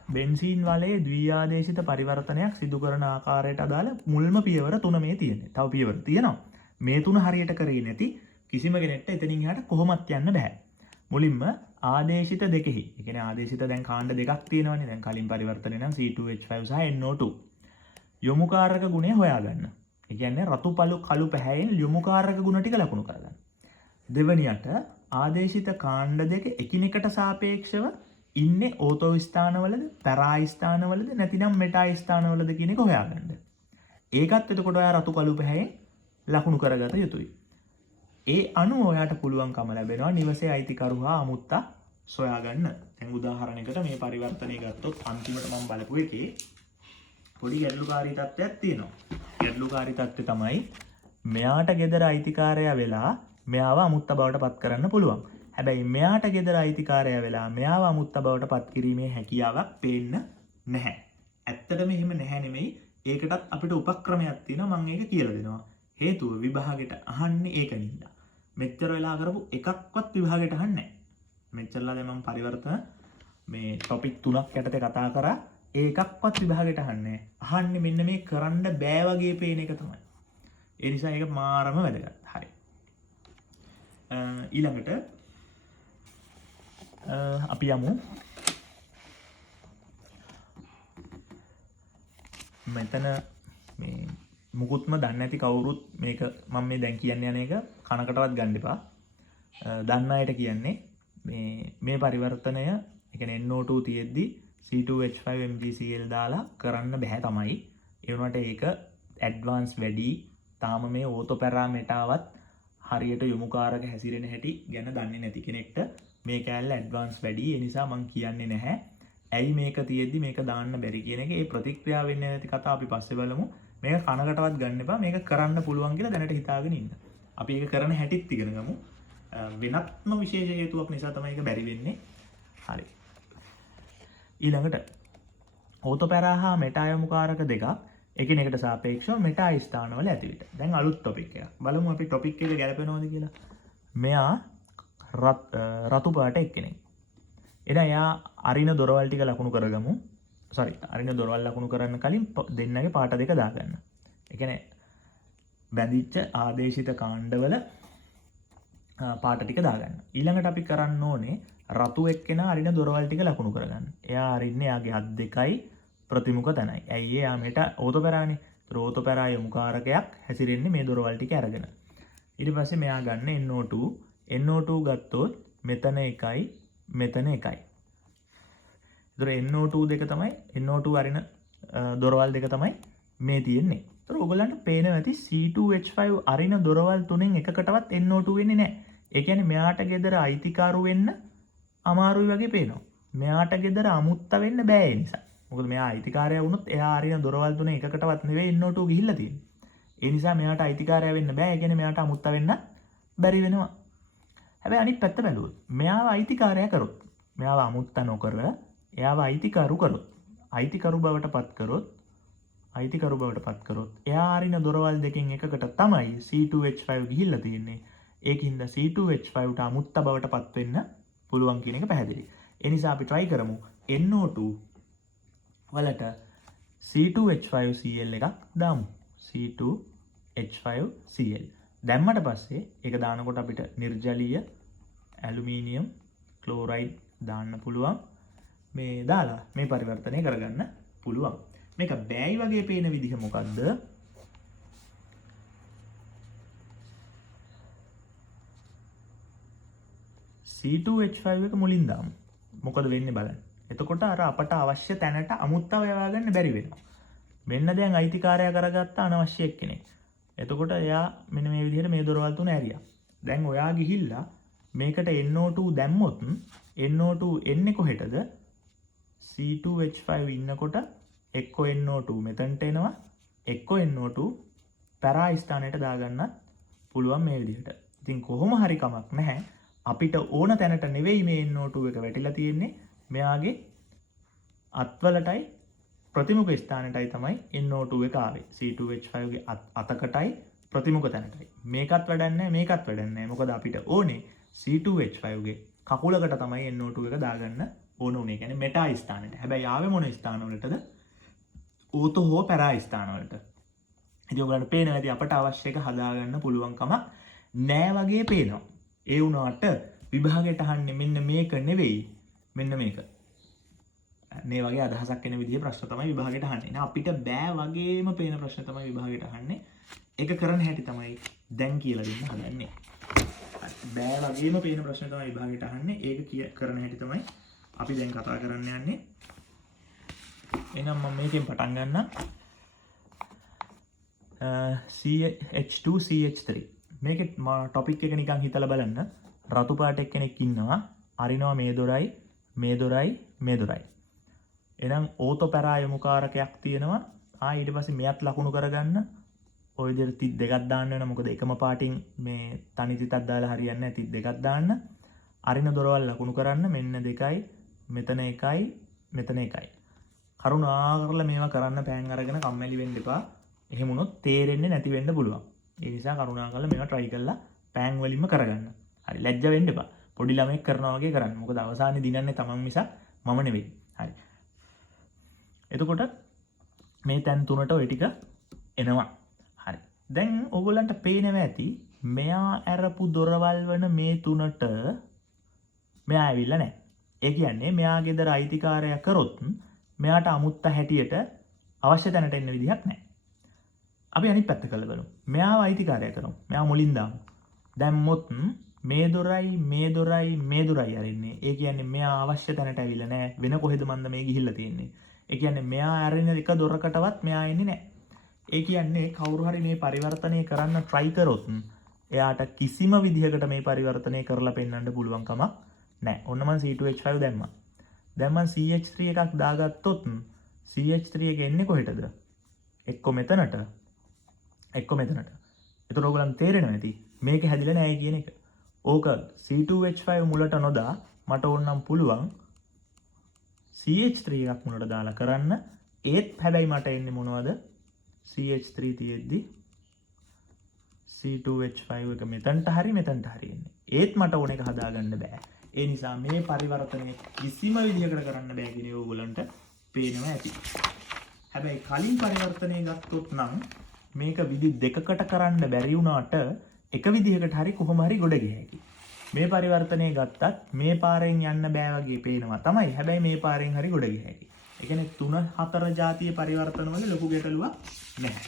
බෙන්සීන් වලේ ද්විආදේශිත පරිවර්තනයක් සිදු කරන ආකාරයට අදාළ මුල්ම පියවර 3 මේ තියෙන්නේ. තව පියවර තියෙනවා. මේ 3 හරියට කරේ නැති කිසිම කෙනෙක්ට එතනින් එහාට කොහොමත් යන්න බෑ. මුලින්ම ආදේශිත දෙකෙහි. ඒ කියන්නේ ආදේශිත දැන් කාණ්ඩ දෙකක් තියෙනවනේ. දැන් කලින් පරිවර්තනේ නම් C2H5 සහ NO2. යොමුකාරක ගුණය හොයාගන්න. ඒ කියන්නේ රතු පළු කළු පැහැයෙන් යොමුකාරක ගුණ ටික ලකුණු කරගන්න. දෙවනියට ආදේශිත කාණ්ඩ දෙක එකිනෙකට සාපේක්ෂව ඉන්නේ ඕතෝ ස්ථානවලද පැරා ස්ථානවලද නැතිනම් මෙටා ස්ථානවලද කියන එක හොයාගන්න. ඒකත් එතකොට ඔයා රතු කළු පැහැයෙන් ලකුණු කරගත යුතුයි. ඒ අනුව ඔයාට පුළුවන්කම ලැබෙනවා නිවසේ අයිතිකරු හා අමුත්තා සොයාගන්න. දැන් උදාහරණයකට මේ පරිවර්තනය ගත්තොත් අන්තිමට මම බලපු එකේ පොඩි ගැටලුකාරී තත්ත්වයක් තියෙනවා. ගැටලුකාරී තත්ත්වය තමයි මෙයාට ගෙදර අයිතිකාරයා වෙලා මෙයාව අමුත්තා බවට පත් කරන්න පුළුවන්. හැබැයි මෙයාට ගෙදර අයිතිකාරයා වෙලා මෙයාව අමුත්තා බවට පත් කිරීමේ හැකියාවක් පේන්න නැහැ. ඇත්තටම එහෙම නැහැ නෙමෙයි. ඒකටත් අපිට උපක්‍රමයක් තියෙනවා. මම ඒක කියලා දෙනවා. හේතුව විභාගෙට අහන්නේ ඒක නින්දා. මෙච්චර වෙලා කරපු එකක්වත් විභාගෙට අහන්නේ නැහැ. මෙච්චරලා දැන් මම පරිවර්තන මේ ටොපික් 3ක් යටතේ කතා කරා. ඒ එකක්වත් විභාගෙට අහන්නේ නැහැ. අහන්නේ මෙන්න මේ කරන්න බෑ වගේ පේන එක තමයි. ඒ නිසා ඒක මාරම වැදගත්. හරි. ඊළඟට අපි යමු මෙතන මේ මුකුත්ම දන්නේ නැති කවුරුත් මේක මම මේ දැන් කියන්නේ යන එක කනකටවත් ගන්න එපා. දන්න අයට කියන්නේ මේ පරිවර්තනය ඒ කියන්නේ NO2 තියෙද්දි C2H5 MgCl දාලා කරන්න බෑ තමයි. ඒ වුණාට ඒක ඇඩ්වාන්ස් වැඩි. තාම මේ ඕතෝ පැරාමීටරවත් හරියට යොමුකාරක හැසිරෙන හැටි ගැන දන්නේ නැති කෙනෙක්ට මේ කැලේ ඇඩ්වාන්ස් වැඩි. ඒ නිසා මම කියන්නේ නැහැ. ඇයි මේක තියෙද්දි මේක දාන්න බැරි කියන එක. ඒ ප්‍රතික්‍රියාව වෙන්නේ නැති කතාව අපි පස්සේ බලමු. මේක කනකටවත් ගන්න එපා. මේක කරන්න පුළුවන් කියලා දැනට හිතාගෙන ඉන්න. අපි ඒක කරන හැටිත් ඉගෙන ගමු. වෙනත්ම විශේෂ හේතුවක් නිසා තමයි ඒක බැරි වෙන්නේ. හරි. ඊළඟට ඕතෝ පැරා හා මෙටා යොමුකාරක දෙකක් එකිනෙකට සාපේක්ෂව මෙටා ස්ථානවල ඇතිවිට. දැන් අලුත් ටොපික් එකක්. බලමු අපි ටොපික් එක ගැලපෙනවද කියලා. මෙයා රතු පාට එක්කෙනෙක්. එයා අරින දොරවල් ටික ලකුණු කරගමු. අරින දොරවල් ලකුණු කරන්න කලින් දෙන්නගේ පාට දෙක දාගන්න. ඒ කියන්නේ බැඳිච්ච ආදේශිත කාණ්ඩවල පාට ටික දාගන්න. ඊළඟට අපි කරන්න ඕනේ රතු එක්කෙනා අරින දොරවල් ටික ලකුණු කරගන්න. එයා අරින්නේ එයාගේ හත් දෙකයි ප්‍රතිමුඛ තැනයි. ඇයි එයා මෙට ඕතෝ පැරානේ. ඒතර ඕතෝ පැරා යොමුකාරකයක් හැසිරෙන්නේ මේ දොරවල් ටික අරගෙන. ඊට පස්සේ මෙයා ගන්න NO2 ගත්තොත් මෙතන එකයි මෙතන එකයි. ඒතර NO2 දෙක තමයි NO2 අරින දොරවල් දෙක තමයි මේ තියෙන්නේ. ඒතර ඔයගලන්ට පේනවා ඇති C2H5 අරින දොරවල් තුනෙන් එකකටවත් NO2 වෙන්නේ නැහැ. ඒ කියන්නේ මෙයාට ගෙදර අයිතිකාරු වෙන්න අමාරුයි වගේ පේනවා. මෙයාට ගෙදර අමුත්ත වෙන්න බෑ ඒ නිසා. මොකද මෙයා අයිතිකාරයා වුණොත් එයා අරින දොරවල් තුනේ එකකටවත් නෙවෙයි NO2 ගිහිල්ලා තියෙන්නේ. ඒ නිසා මෙයාට අයිතිකාරයා වෙන්න බෑ. ඒ කියන්නේ මෙයාට අමුත්ත වෙන්න බැරි වෙනවා. හැබැයි අනිත් පැත්ත බැලුවොත් මෙයාව අයිතිකාරයා කරොත් මෙයාව අමුත්ත නොකර එයාව අයිතිකරු කරොත් අයිතිකරු බවට පත් කරොත් එයා අරින දොරවල් දෙකෙන් එකකට තමයි C2H5 ගිහිල්ලා තියෙන්නේ. ඒකින්ද C2H5ට අමුත්ත බවට පත් වෙන්න පුළුවන් කියන එක පැහැදිලි. ඒ නිසා අපි try කරමු NO2 වලට C2H5Cl එකක් දාමු. C2H5Cl දැම්මට පස්සේ ඒක දානකොට අපිට නිර්ජලීය ඇලුමිනියම් ක්ලෝරයිඩ් දාන්න පුළුවන්. මේ දාලා මේ පරිවර්තනය කරගන්න පුළුවන්. මේක බෑයි වගේ පේන විදිහ මොකද්ද? C2H5 එක මුලින් දාමු. මොකද වෙන්නේ බලන්න. එතකොට අර අපට අවශ්‍ය තැනට අමුත්තව යවා ගන්න බැරි වෙනවා. මෙන්න දැන් අයිතිකාරයා කරගත්ත අනවශ්‍ය එක්කෙනෙක්. එතකොට එයා මෙන්න මේ විදිහට මේ දොරවල් තුන ඇරියා. දැන් ඔයා ගිහිල්ලා මේකට NO2 දැම්මොත් NO2 එන්නේ කොහෙටද? C2H5 ඉන්නකොට එක්ක NO2 මෙතනට එනවා, එක්ක NO2 පැරා ස්ථානයට දාගන්නත් පුළුවන් මේ විදිහට. ඉතින් කොහොම හරි කමක් නැහැ. අපිට ඕන තැනට නෙවෙයි මේ NO2 එක වැටිලා තියෙන්නේ. මෙයාගේ අත්වලටයි ප්‍රතිමුඛ ස්ථානයටයි තමයි NO2 එක ආවේ. C2H5 ගේ අතකටයි ප්‍රතිමුඛ තැනටයි. මේකත් වැඩක් නැහැ, මේකත් වැඩක් නැහැ. මොකද අපිට ඕනේ C2H5 ගේ කකුලකට තමයි NO2 එක දාගන්න ඕන උනේ. කියන්නේ මෙටා ස්ථානෙට. හැබැයි ආවේ මොන ස්ථානවලටද? ඕතෝ හෝ පැරා ස්ථානවලට. ඉතින් ඔයගලන්ට පේනවා ඇති අපට අවශ්‍ය එක හදාගන්න පුළුවන්කම නෑ වගේ පේනවා. ඒ වුණාට විභාගයට අහන්නේ මෙන්න මේක නෙවෙයි, මෙන්න මේක. මේ වගේ අදහසක් එන විදිහේ ප්‍රශ්න තමයි විභාගයට අහන්නේ. නේ අපිට බෑ වගේම පේන ප්‍රශ්න තමයි විභාගයට අහන්නේ. ඒක කරන්න හැටි තමයි දැන් කියලා දෙන්න හදන්නේ. බෑ වගේම පේන ප්‍රශ්න තමයි විභාගයට අහන්නේ. ඒක කරන හැටි තමයි අපි දැන් කතා කරන්න යන්නේ. එහෙනම් මම මේකෙන් පටන් ගන්නම්. CH2 CH3 මේකේ ටොපික් එක නිකන් හිතලා බලන්න. රතු පාට එක්කෙනෙක් ඉන්නවා. අරිනවා මේ දොරයි, මේ දොරයි, මේ දොරයි. එහෙනම් ඕතෝ පැරා යොමුකාරකයක් තියෙනවා. ඊට පස්සේ මෙයත් ලකුණු කරගන්න. ඔය විදිහට තිත් දෙකක් දාන්න වෙනවා. මොකද එකම පාටින් මේ තනි තිතක් දාලා හරියන්නේ නැහැ. තිත් දෙකක් දාන්න. අරින දොරවල් ලකුණු කරන්න. මෙන්න දෙකයි, මෙතන එකයි, මෙතන එකයි. කරුණා කරලා මේවා කරන්න පෑන් අරගෙන කම්මැලි වෙන්න එපා. එහෙම වුණොත් තේරෙන්නේ නැති වෙන්න පුළුවන්. ඒ නිසා කරුණාකරලා මේවා try කරලා පෑන් වලින්ම කරගන්න. හරි ලැජ්ජ වෙන්න එපා. පොඩි ළමෙක් කරනවා වගේ කරන්න. මොකද අවසානයේ දිනන්නේ තමන් මිසක් මම නෙවෙයි. හරි. එතකොට මේ තැන් තුනට ওই ටික එනවා. හරි. දැන් ඕගොල්ලන්ට පේනවා ඇති මෙයා ඇරපු දොරවල් වන මේ තුනට මෙයා ඇවිල්ලා නැහැ. ඒ කියන්නේ මෙයා ගෙදර අයිතිකාරයා කරොත් මෙයාට අමුත්ත හැටියට අවශ්‍ය තැනට එන්න විදිහක් නැහැ. අපි අනිත් පැත්ත කළා බලමු. මෙයාව අයිතිකාරයා කරමු. මෙයා මුලින් දාමු. දැම්මොත් මේ දොරයි මේ දොරයි මේ දොරයි අරින්නේ. ඒ කියන්නේ මෙයා අවශ්‍ය තැනට ඇවිල්ලා නැහැ. වෙන කොහෙද මන්ද මේ ගිහිල්ලා තියෙන්නේ. ඒ කියන්නේ මෙයා අරින එක දොරකටවත් මෙයා එන්නේ නැහැ. ඒ කියන්නේ කවුරු හරි මේ පරිවර්තනය කරන්න try කරොත් එයාට කිසිම විදිහකට මේ පරිවර්තනය කරලා පෙන්වන්න පුළුවන් කමක් නැහැ. ඔන්න මම C2H5 දැම්මා. දැන් මම CH3 එකක් දාගත්තොත් CH3 එක එන්නේ කොහෙටද? එක්ක මෙතනට එක්ක මෙතනට. ඒතර ඔයගොල්ලන් තේරෙනවා ඇති මේක හැදිලා නැහැ කියන එක. ඕක C2H5 මුලට නොදා මට ඕනනම් පුළුවන් CH3 එකක් මුලට දාලා කරන්න. ඒත් හැබැයි මට එන්නේ මොනවද? CH3 තියෙද්දි C2H5 එක මෙතනට හරි මෙතනට හරි එන්නේ. ඒත් මට ඕන එක හදාගන්න බෑ. ඒ නිසා මේ පරිවර්තනය කිසිම විදිහකට කරන්න බෑ කියන එක ඕගොල්ලන්ට පේනවා ඇති. හැබැයි කලින් පරිවර්තනය ගත්තොත් නම් මේක විදි දෙකකට කරන්න බැරි වුණාට එක විදිහකට හරි කොහොම හරි ගොඩ ගිය හැකි. මේ පරිවර්තනය ගත්තත් මේ පාරෙන් යන්න බෑ වගේ පේනවා තමයි. හැබැයි මේ පාරෙන් හරි ගොඩ ගිය හැකි. ඒ කියන්නේ 3-4 ජාතිය පරිවර්තන වල ලොකු ගැටලුවක් නැහැ.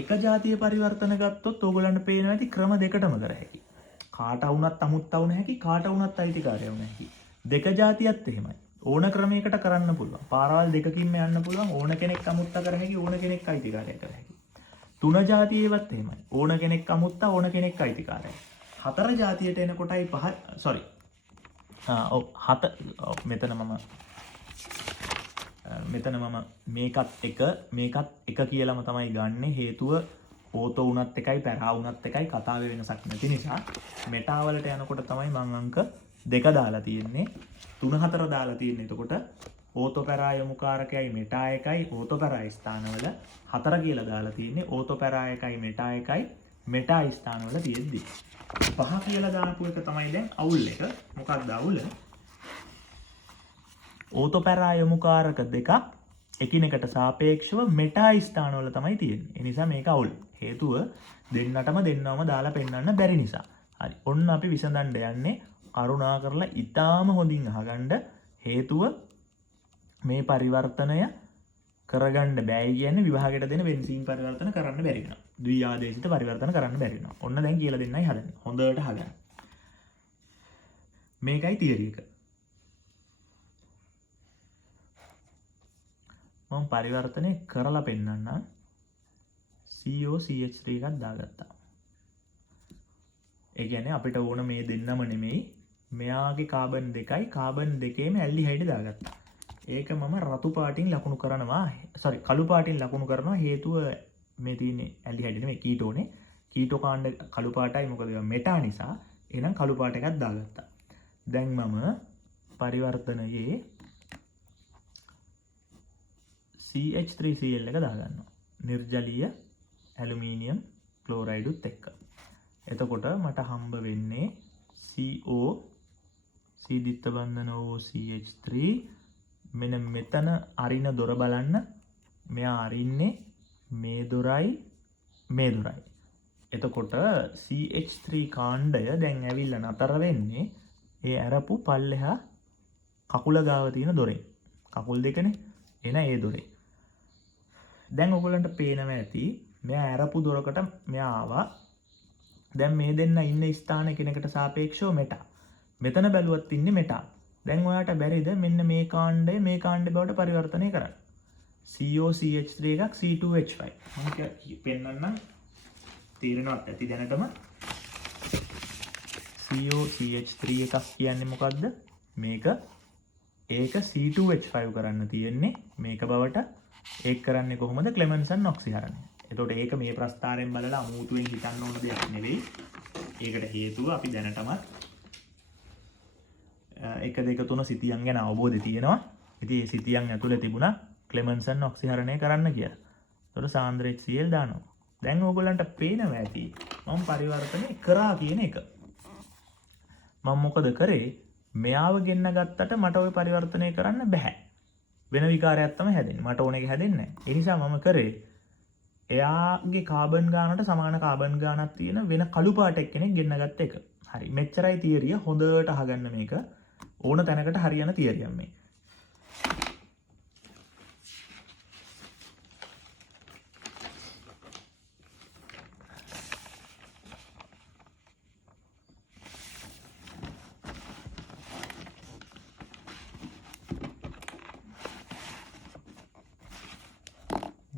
එක ජාතිය පරිවර්තන ගත්තොත් ඕගොල්ලන්ට පේනවා ඇති ක්‍රම දෙකටම කර හැකි. කාට වුණත් අමුත්ත වුණ හැකි, කාට වුණත් අයිතිකාරය වුණ හැකි. දෙක ජාතියත් එහෙමයි. ඕන ක්‍රමයකට කරන්න පුළුවන්. පාරවල් දෙකකින්ම යන්න පුළුවන්. ඕන කෙනෙක් අමුත්ත කර හැකි, ඕන කෙනෙක් අයිතිකාරය කර හැකි. 3 ජාතියේවත් එහෙමයි. ඕන කෙනෙක් අමුත්ත, ඕන කෙනෙක් අයිතිකාරය. 4 ජාතියට එනකොටයි මෙතන මම මේකත් එක කියලාම තමයි ගන්නෙ. හේතුව ඕතෝ වුණත් එකයි පැරා වුණත් එකයි කතාවේ වෙනසක් නැති නිසා මෙටා වලට යනකොට තමයි මම අංක 2 දාලා තියෙන්නේ. 3-4 දාලා තියෙන්නේ. එතකොට ඕතෝ පැරා යොමුකාරකයයි මෙටා එකයි ඕතෝ පැරා ස්ථානවල 4 කියලා දාලා තියෙන්නේ. ඕතෝ පැරා එකයි මෙටා එකයි මෙටා ස්ථානවල තියෙද්දි 5 කියලා දාපු එක තමයි දැන් අවුල් එක. මොකක්ද අවුල? ඕතෝ පැරා යොමුකාරක දෙකක් එකිනෙකට සාපේක්ෂව මෙටා ස්ථානවල තමයි තියෙන්නේ. ඒ නිසා මේක අවුල්. හේතුව දෙන්නටම දෙන්නවම දාලා පෙන්වන්න බැරි නිසා. හරි. ඔන්න අපි විසඳන්න යන්නේ කරුණා කරලා ඊටාම හොඳින් අහගන්න. හේතුව මේ පරිවර්තනය කරගන්න බෑ කියන්නේ විභාගයට දෙන බෙන්සීන් පරිවර්තන කරන්න බැරි වෙනවා. ද්විආදේශිත පරිවර්තන කරන්න බැරි වෙනවා. ඔන්න දැන් කියලා දෙන්නයි හදන්නේ. හොඳට අහගන්න. මේකයි තියරි එක. මම පරිවර්තනය කරලා පෙන්නන්න. COCH3 එකක් දාගත්තා. ඒ කියන්නේ අපිට ඕන මේ දෙන්නම නෙමෙයි. මෙයාගේ කාබන් දෙකයි කාබන් දෙකේම ඇල්ඩිහයිඩ් දාගත්තා. ඒක මම රතු පාටින් ලකුණු කරනවා. කළු පාටින් ලකුණු කරනවා. හේතුව මේ තියෙන්නේ ඇල්ඩිහයිඩ් නෙමෙයි කීටෝනේ. කීටෝ කාණ්ඩ කළු පාටයි මොකද මෙටා නිසා. එහෙනම් කළු පාට එකක් දාගත්තා. දැන් මම පරිවර්තනයේ CH3Cl එක දාගන්නවා. නිර්ජලීය ඇලුමිනියම් ක්ලෝරයිඩුත් එක්ක. එතකොට මට හම්බ වෙන්නේ CO C දිත්ත බන්ධන OCH3. මෙන්න මෙතන අරින දොර බලන්න. මෙයා අරින්නේ මේ දොරයි මේ දොරයි. එතකොට CH3 කාණ්ඩය දැන් ඇවිල්ලා නතර වෙන්නේ ඒ අරපු පල්ලෙහා කකුල ගාව තියෙන දොරෙන්. කකුල් දෙකනේ. එන ඒ දොරේ. දැන් ඔයගොල්ලන්ට පේනවා ඇති මෙයා ඇරපු දොරකට මෙයා ආවා. දැන් මේ දෙන්න ඉන්න ස්ථාන කෙනකට සාපේක්ෂව මෙටා. මෙතන බැලුවත් ඉන්නේ මෙටා. දැන් ඔයාට බැරිද මෙන්න මේ කාණ්ඩය මේ කාණ්ඩය බවට පරිවර්තනය කරන්න? COCH3 එකක් C2H5. මම පෙන්නන්නම් තීරණවත් ඇති දැනටම. COCH3 එකක් කියන්නේ මොකද්ද? මේක ඒක C2H5 කරන්න තියෙන්නේ මේක බවට. ඒක කරන්නේ කොහොමද? ක්ලෙමන්සන් ඔක්සිහරණය. එතකොට ඒක මේ ප්‍රස්ථාරයෙන් බලලා අමුතුවෙන් හිතන්න ඕන දෙයක් නෙවෙයි. ඒකට හේතුව අපි දැනටමත් 1 2 3 සිතියන් ගැන අවබෝධය තියෙනවා. ඉතින් මේ සිතියන් ඇතුලේ තිබුණා ක්ලෙමන්සන් ඔක්සිහරණය කරන්න කියලා. එතකොට සාන්ද්‍ර HCl දානවා. දැන් ඕගොල්ලන්ට පේනවා ඇති මම පරිවර්තනය කරා කියන එක. මම මොකද කරේ? මෙයාව ගෙන්න ගත්තට මට ওই පරිවර්තනය කරන්න බෑ. වෙන විකාරයක් තමයි හැදෙන්නේ. මට ඕන එක හැදෙන්නේ නැහැ. ඒ නිසා මම කරේ එයාගේ කාබන් ගානට සමාන කාබන් ගානක් තියෙන වෙන කළු පාට එක්කෙනෙක් ගෙන්න ගත්ත එක. හරි. මෙච්චරයි තියරිය. හොඳට අහගන්න මේක. ඕන තැනකට හරියන තියරියක් මේ.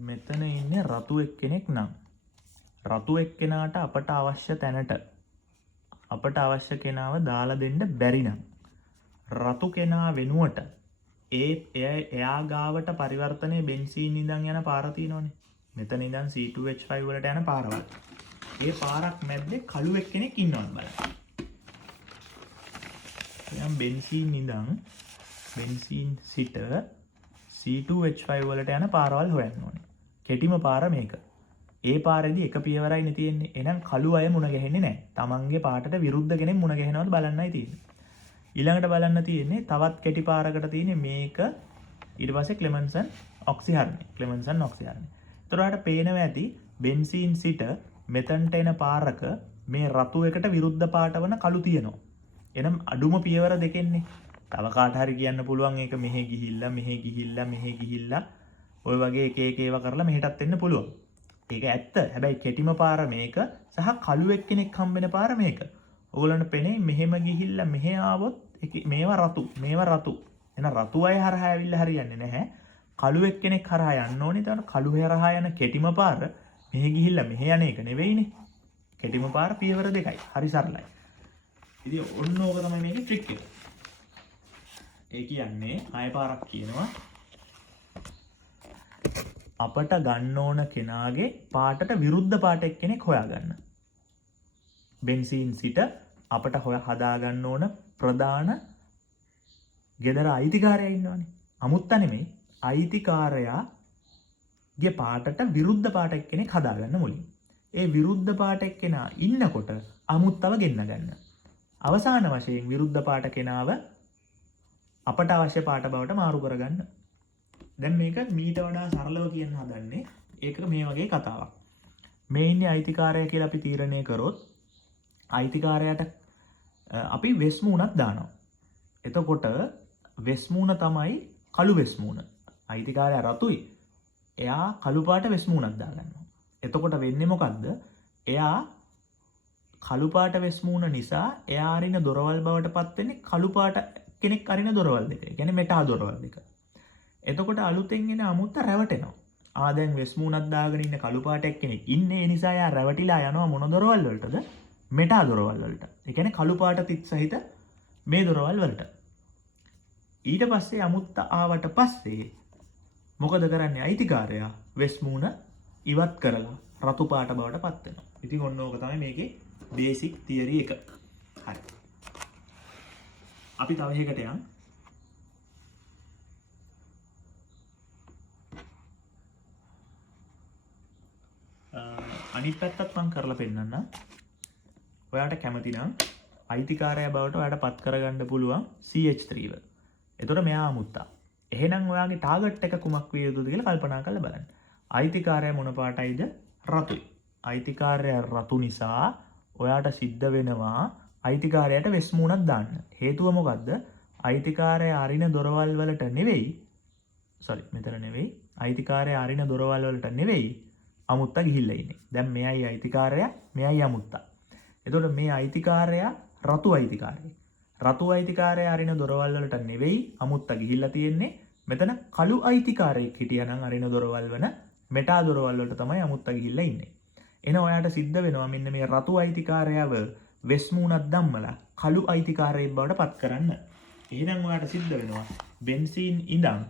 මෙතන ඉන්නේ රතු එක්කෙනෙක් නම් රතු එක්කෙනාට අපට අවශ්‍ය තැනට අපට අවශ්‍ය කෙනාව දාලා දෙන්න බැරි නම් රතු කෙනා වෙනුවට එයා ගාවට පරිවර්තනයේ බෙන්සීන් ඉඳන් යන පාර තියෙනවනේ. මෙතන ඉඳන් C2H5 වලට යන පාරවල්. ඒ පාරක් මැද්දේ කළු එක්කෙනෙක් ඉන්නවද බලන්න. එනම් බෙන්සීන් සිට C2H5 වලට යන පාරවල් හොයන්න ඕනේ. කෙටිම පාර මේක. ඒ පාරේදී එක පියවරයිනේ තියෙන්නේ. එහෙනම් කළු අය මුණ ගැහෙන්නේ නැහැ. තමන්ගේ පාටට විරුද්ධ කෙනෙක් මුණ ගැහෙනවද බලන්නයි තියෙන්නේ. ඊළඟට බලන්න තියෙන්නේ තවත් කෙටි පාරකට තියෙන්නේ මේක. ඊට පස්සේ ක්ලෙමන්සන් ඔක්සිහර්නේ. එතකොට පේනවා ඇති බෙන්සීන් සිට මෙතනට එන පාරක මේ රතු එකට විරුද්ධ පාට වන කළු තියෙනවා. එහෙනම් අඩුම පියවර දෙකෙන්නේ. තව කාට හරි කියන්න පුළුවන් ඒක මෙහෙ ගිහිල්ලා ඔය වගේ එක ඒවා කරලා මෙහෙටත් එන්න පුළුවන්. ඒක ඇත්ත. හැබැයි කෙටිම පාර මේක සහ කළු එක්කෙනෙක් හම්බෙන පාර මේක. ඕගොල්ලන්ට පෙනේ මෙහෙම ගිහිල්ලා මෙහෙ ආවොත් මේවා රතු. එහෙනම් රතු අය හරහා ඇවිල්ලා හරියන්නේ නැහැ. කළු එක්කෙනෙක් හරහා යන්න ඕනේ. ඒතකොට කළු හරහා යන කෙටිම පාර මෙහෙ ගිහිල්ලා මෙහෙ යන එක නෙවෙයිනේ. කෙටිම පාර පියවර දෙකයි. හරි සරලයි. ඉතින් ඔන්න ඕක තමයි මේකේ ට්‍රික් එක. ඒ කියන්නේ ආය පාරක් කියනවා අපට ගන්න ඕන කෙනාගේ පාටට විරුද්ධ පාට එක්කෙනෙක් හොයාගන්න. බෙන්සීන් සිට අපට හදාගන්න ඕන ප්‍රධාන ගෙදර අයිතිකාරයා ඉන්නවනේ. අමුත්තා නෙමෙයි. අයිතිකාරයාගේ පාටට විරුද්ධ පාට එක්කෙනෙක් හදාගන්න මුලින්. ඒ විරුද්ධ පාට එක්කෙනා ඉන්නකොට අමුත්තව ගෙන්න ගන්න. අවසාන වශයෙන් විරුද්ධ පාට කෙනාව අපට අවශ්‍ය පාට බවට මාරු කරගන්න. දැන් මේක මීට වඩා සරලව කියන්න හදන්නේ ඒක මේ වගේ කතාවක්. මේ ඉන්නේ අයිතිකාරය කියලා අපි තීරණය කරොත් අයිතිකාරයාට අපි වෙස් මූණක් දානවා. එතකොට වෙස් මූණ තමයි කළු වෙස් මූණ. අයිතිකාරයා රතුයි. එයා කළු පාට වෙස් මූණක් දාගන්නවා. එතකොට වෙන්නේ මොකද්ද? එයා කළු පාට වෙස් මූණ නිසා එයා අරින දොරවල් බවට පත් වෙන්නේ කළු පාට කෙනෙක් අරින දොරවල් දෙක. ඒ කියන්නේ මෙටා දොරවල් දෙක. එතකොට අලුතෙන් එන අමුත්ත රැවටෙනවා. දැන් වෙස් මූණක් දාගෙන ඉන්න කළු පාට එක්කෙනෙක් ඉන්නේ. ඒ නිසා එයා රැවටිලා යනවා මොන දොරවල් වලටද? මෙටා දොරවල් වලට. ඒ කියන්නේ කළු පාට තිත් සහිත මේ දොරවල් වලට. ඊට පස්සේ අමුත්ත ආවට පස්සේ මොකද කරන්නේ? අයිතිකාරයා වෙස් මූණ ඉවත් කරලා රතු පාට බවට පත් වෙනවා. ඉතින් ඔන්න ඕක තමයි මේකේ බේසික් තියරි එක. හරි. අපි තව එකකට යමු. අනිත් පැත්තත් මම කරලා පෙන්නන්න. ඔයාට කැමති නම් අයිතිකාරයා බවට ඔයාට පත් කරගන්න පුළුවන් CH3ව. එතකොට මෙයා අමුත්තා. එහෙනම් ඔයාගේ ටාගට් එක කුමක් විය යුතුද කියලා කල්පනා කරලා බලන්න. අයිතිකාරයා මොන පාටයිද? රතුයි. අයිතිකාරයා රතු නිසා ඔයාට සිද්ධ වෙනවා අයිතිකාරයාට වෙස් මූණක් දාන්න. හේතුව මොකද්ද? අයිතිකාරයා අරින දොරවල් වලට නෙවෙයි. මෙතන නෙවෙයි. අයිතිකාරයා අරින දොරවල් වලට නෙවෙයි අමුත්තා ගිහිල්ලා ඉන්නේ. දැන් මෙයයි අයිතිකාරයා, මෙයයි අමුත්තා. එතකොට මේ අයිතිකාරයා රතු අයිතිකාරයෙක්. රතු අයිතිකාරයා අරින දොරවල් වලට නෙවෙයි අමුත්තා ගිහිල්ලා තියෙන්නේ. මෙතන කළු අයිතිකාරයෙක් හිටියානම් අරින දොරවල් වන මෙටා දොරවල් වලට තමයි අමුත්තා ගිහිල්ලා ඉන්නේ. එහෙනම් ඔයාට සිද්ධ වෙනවා මෙන්න මේ රතු අයිතිකාරයව වෙස් මූණක් දැම්මලා කළු අයිතිකාරයෙක් බවට පත් කරන්න. එහෙනම් ඔයාට සිද්ධ වෙනවා බෙන්සීන් ඉඳන්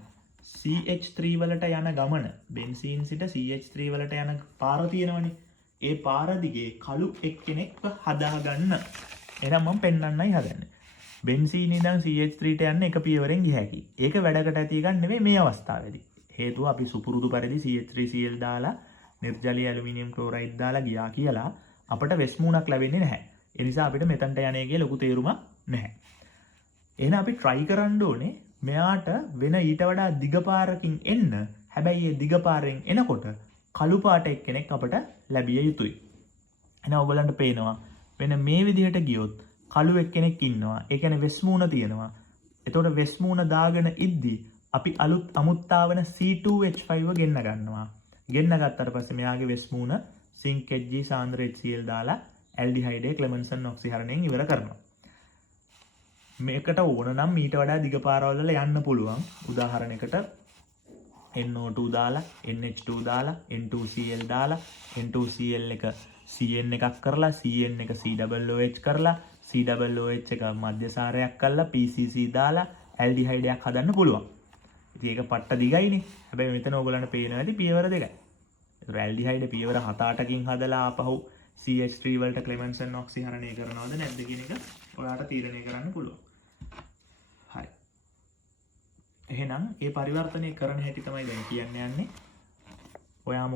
CH3 වලට යන ගමන, බෙන්සීන් සිට CH3 වලට යන පාර තියෙනවනේ. ඒ පාර දිගේ කළු එක්කෙනෙක්ව හදාගන්න. එහෙනම් මම පෙන්වන්නයි හදන්නේ. බෙන්සීන් ඉඳන් CH3ට යන්න එක පියවරෙන් ගිය හැකි. ඒක වැඩකට ඇති එකක් නෙවෙයි මේ අවස්ථාවේදී. හේතුව අපි සුපුරුදු පරිදි CH3Cl දාලා නිර්ජලීය ඇලුමිනියම් ක්ලෝරයිඩ් දාලා ගියා කියලා අපට වෙස් මූණක් ලැබෙන්නේ නැහැ. ඒ නිසා අපිට මෙතනට යන එකේ ලොකු තේරුමක් නැහැ. එහෙනම් අපි try කරන්න ඕනේ මෙයාට වෙන ඊට වඩා දිග පාරකින් එන්න. හැබැයි මේ දිග පාරෙන් එනකොට කළු පාට එක්කෙනෙක් අපට ලැබිය යුතුයි. එහෙනම් ඔයගලන්ට පේනවා වෙන මේ විදිහට ගියොත් කළු එක්කෙනෙක් ඉන්නවා. ඒ කියන්නේ වෙස් මූණ තියෙනවා. එතකොට වෙස් මූණ දාගෙන ඉද්දි අපි අලුත් අමුත්තාවන C2H5 ගෙන්න ගන්නවා. ගෙන්න ගත්තට පස්සේ මෙයාගේ වෙස් මූණ සින්ක් HG සාන්ද්‍ර HCl දාලා ඇල්ඩිහයිඩේ ක්ලෙමන්සන් ඔක්සිහරණයෙන් ඉවර කරනවා. මේකට ඕන නම් ඊට වඩා දිග පාරවල් වල යන්න පුළුවන්. උදාහරණයකට NO2 දාලා NH2 දාලා N2Cl දාලා N2Cl එක CN එකක් කරලා CN එක COOH කරලා COOH එක මධ්‍යසාරයක් කරලා PCC දාලා ඇල්ඩිහයිඩයක් හදන්න පුළුවන්. ඉතින් ඒක පට්ට දිගයිනේ. හැබැයි මෙතන ඕගොල්ලන්ට පේනවා ඇති පියවර දෙකයි. ඒතර ඇල්ඩිහයිඩ් පියවර 7-8කින් හදලා ආපහු CH3 වලට ක්ලෙමන්සන් ඔක්සිහරණය කරනවද නැද්ද කියන එක ඔයාලට තීරණය කරන්න පුළුවන්. හරි. එහෙනම් මේ පරිවර්තනය කරන හැටි තමයි දැන් කියන්න යන්නේ. ඔයාම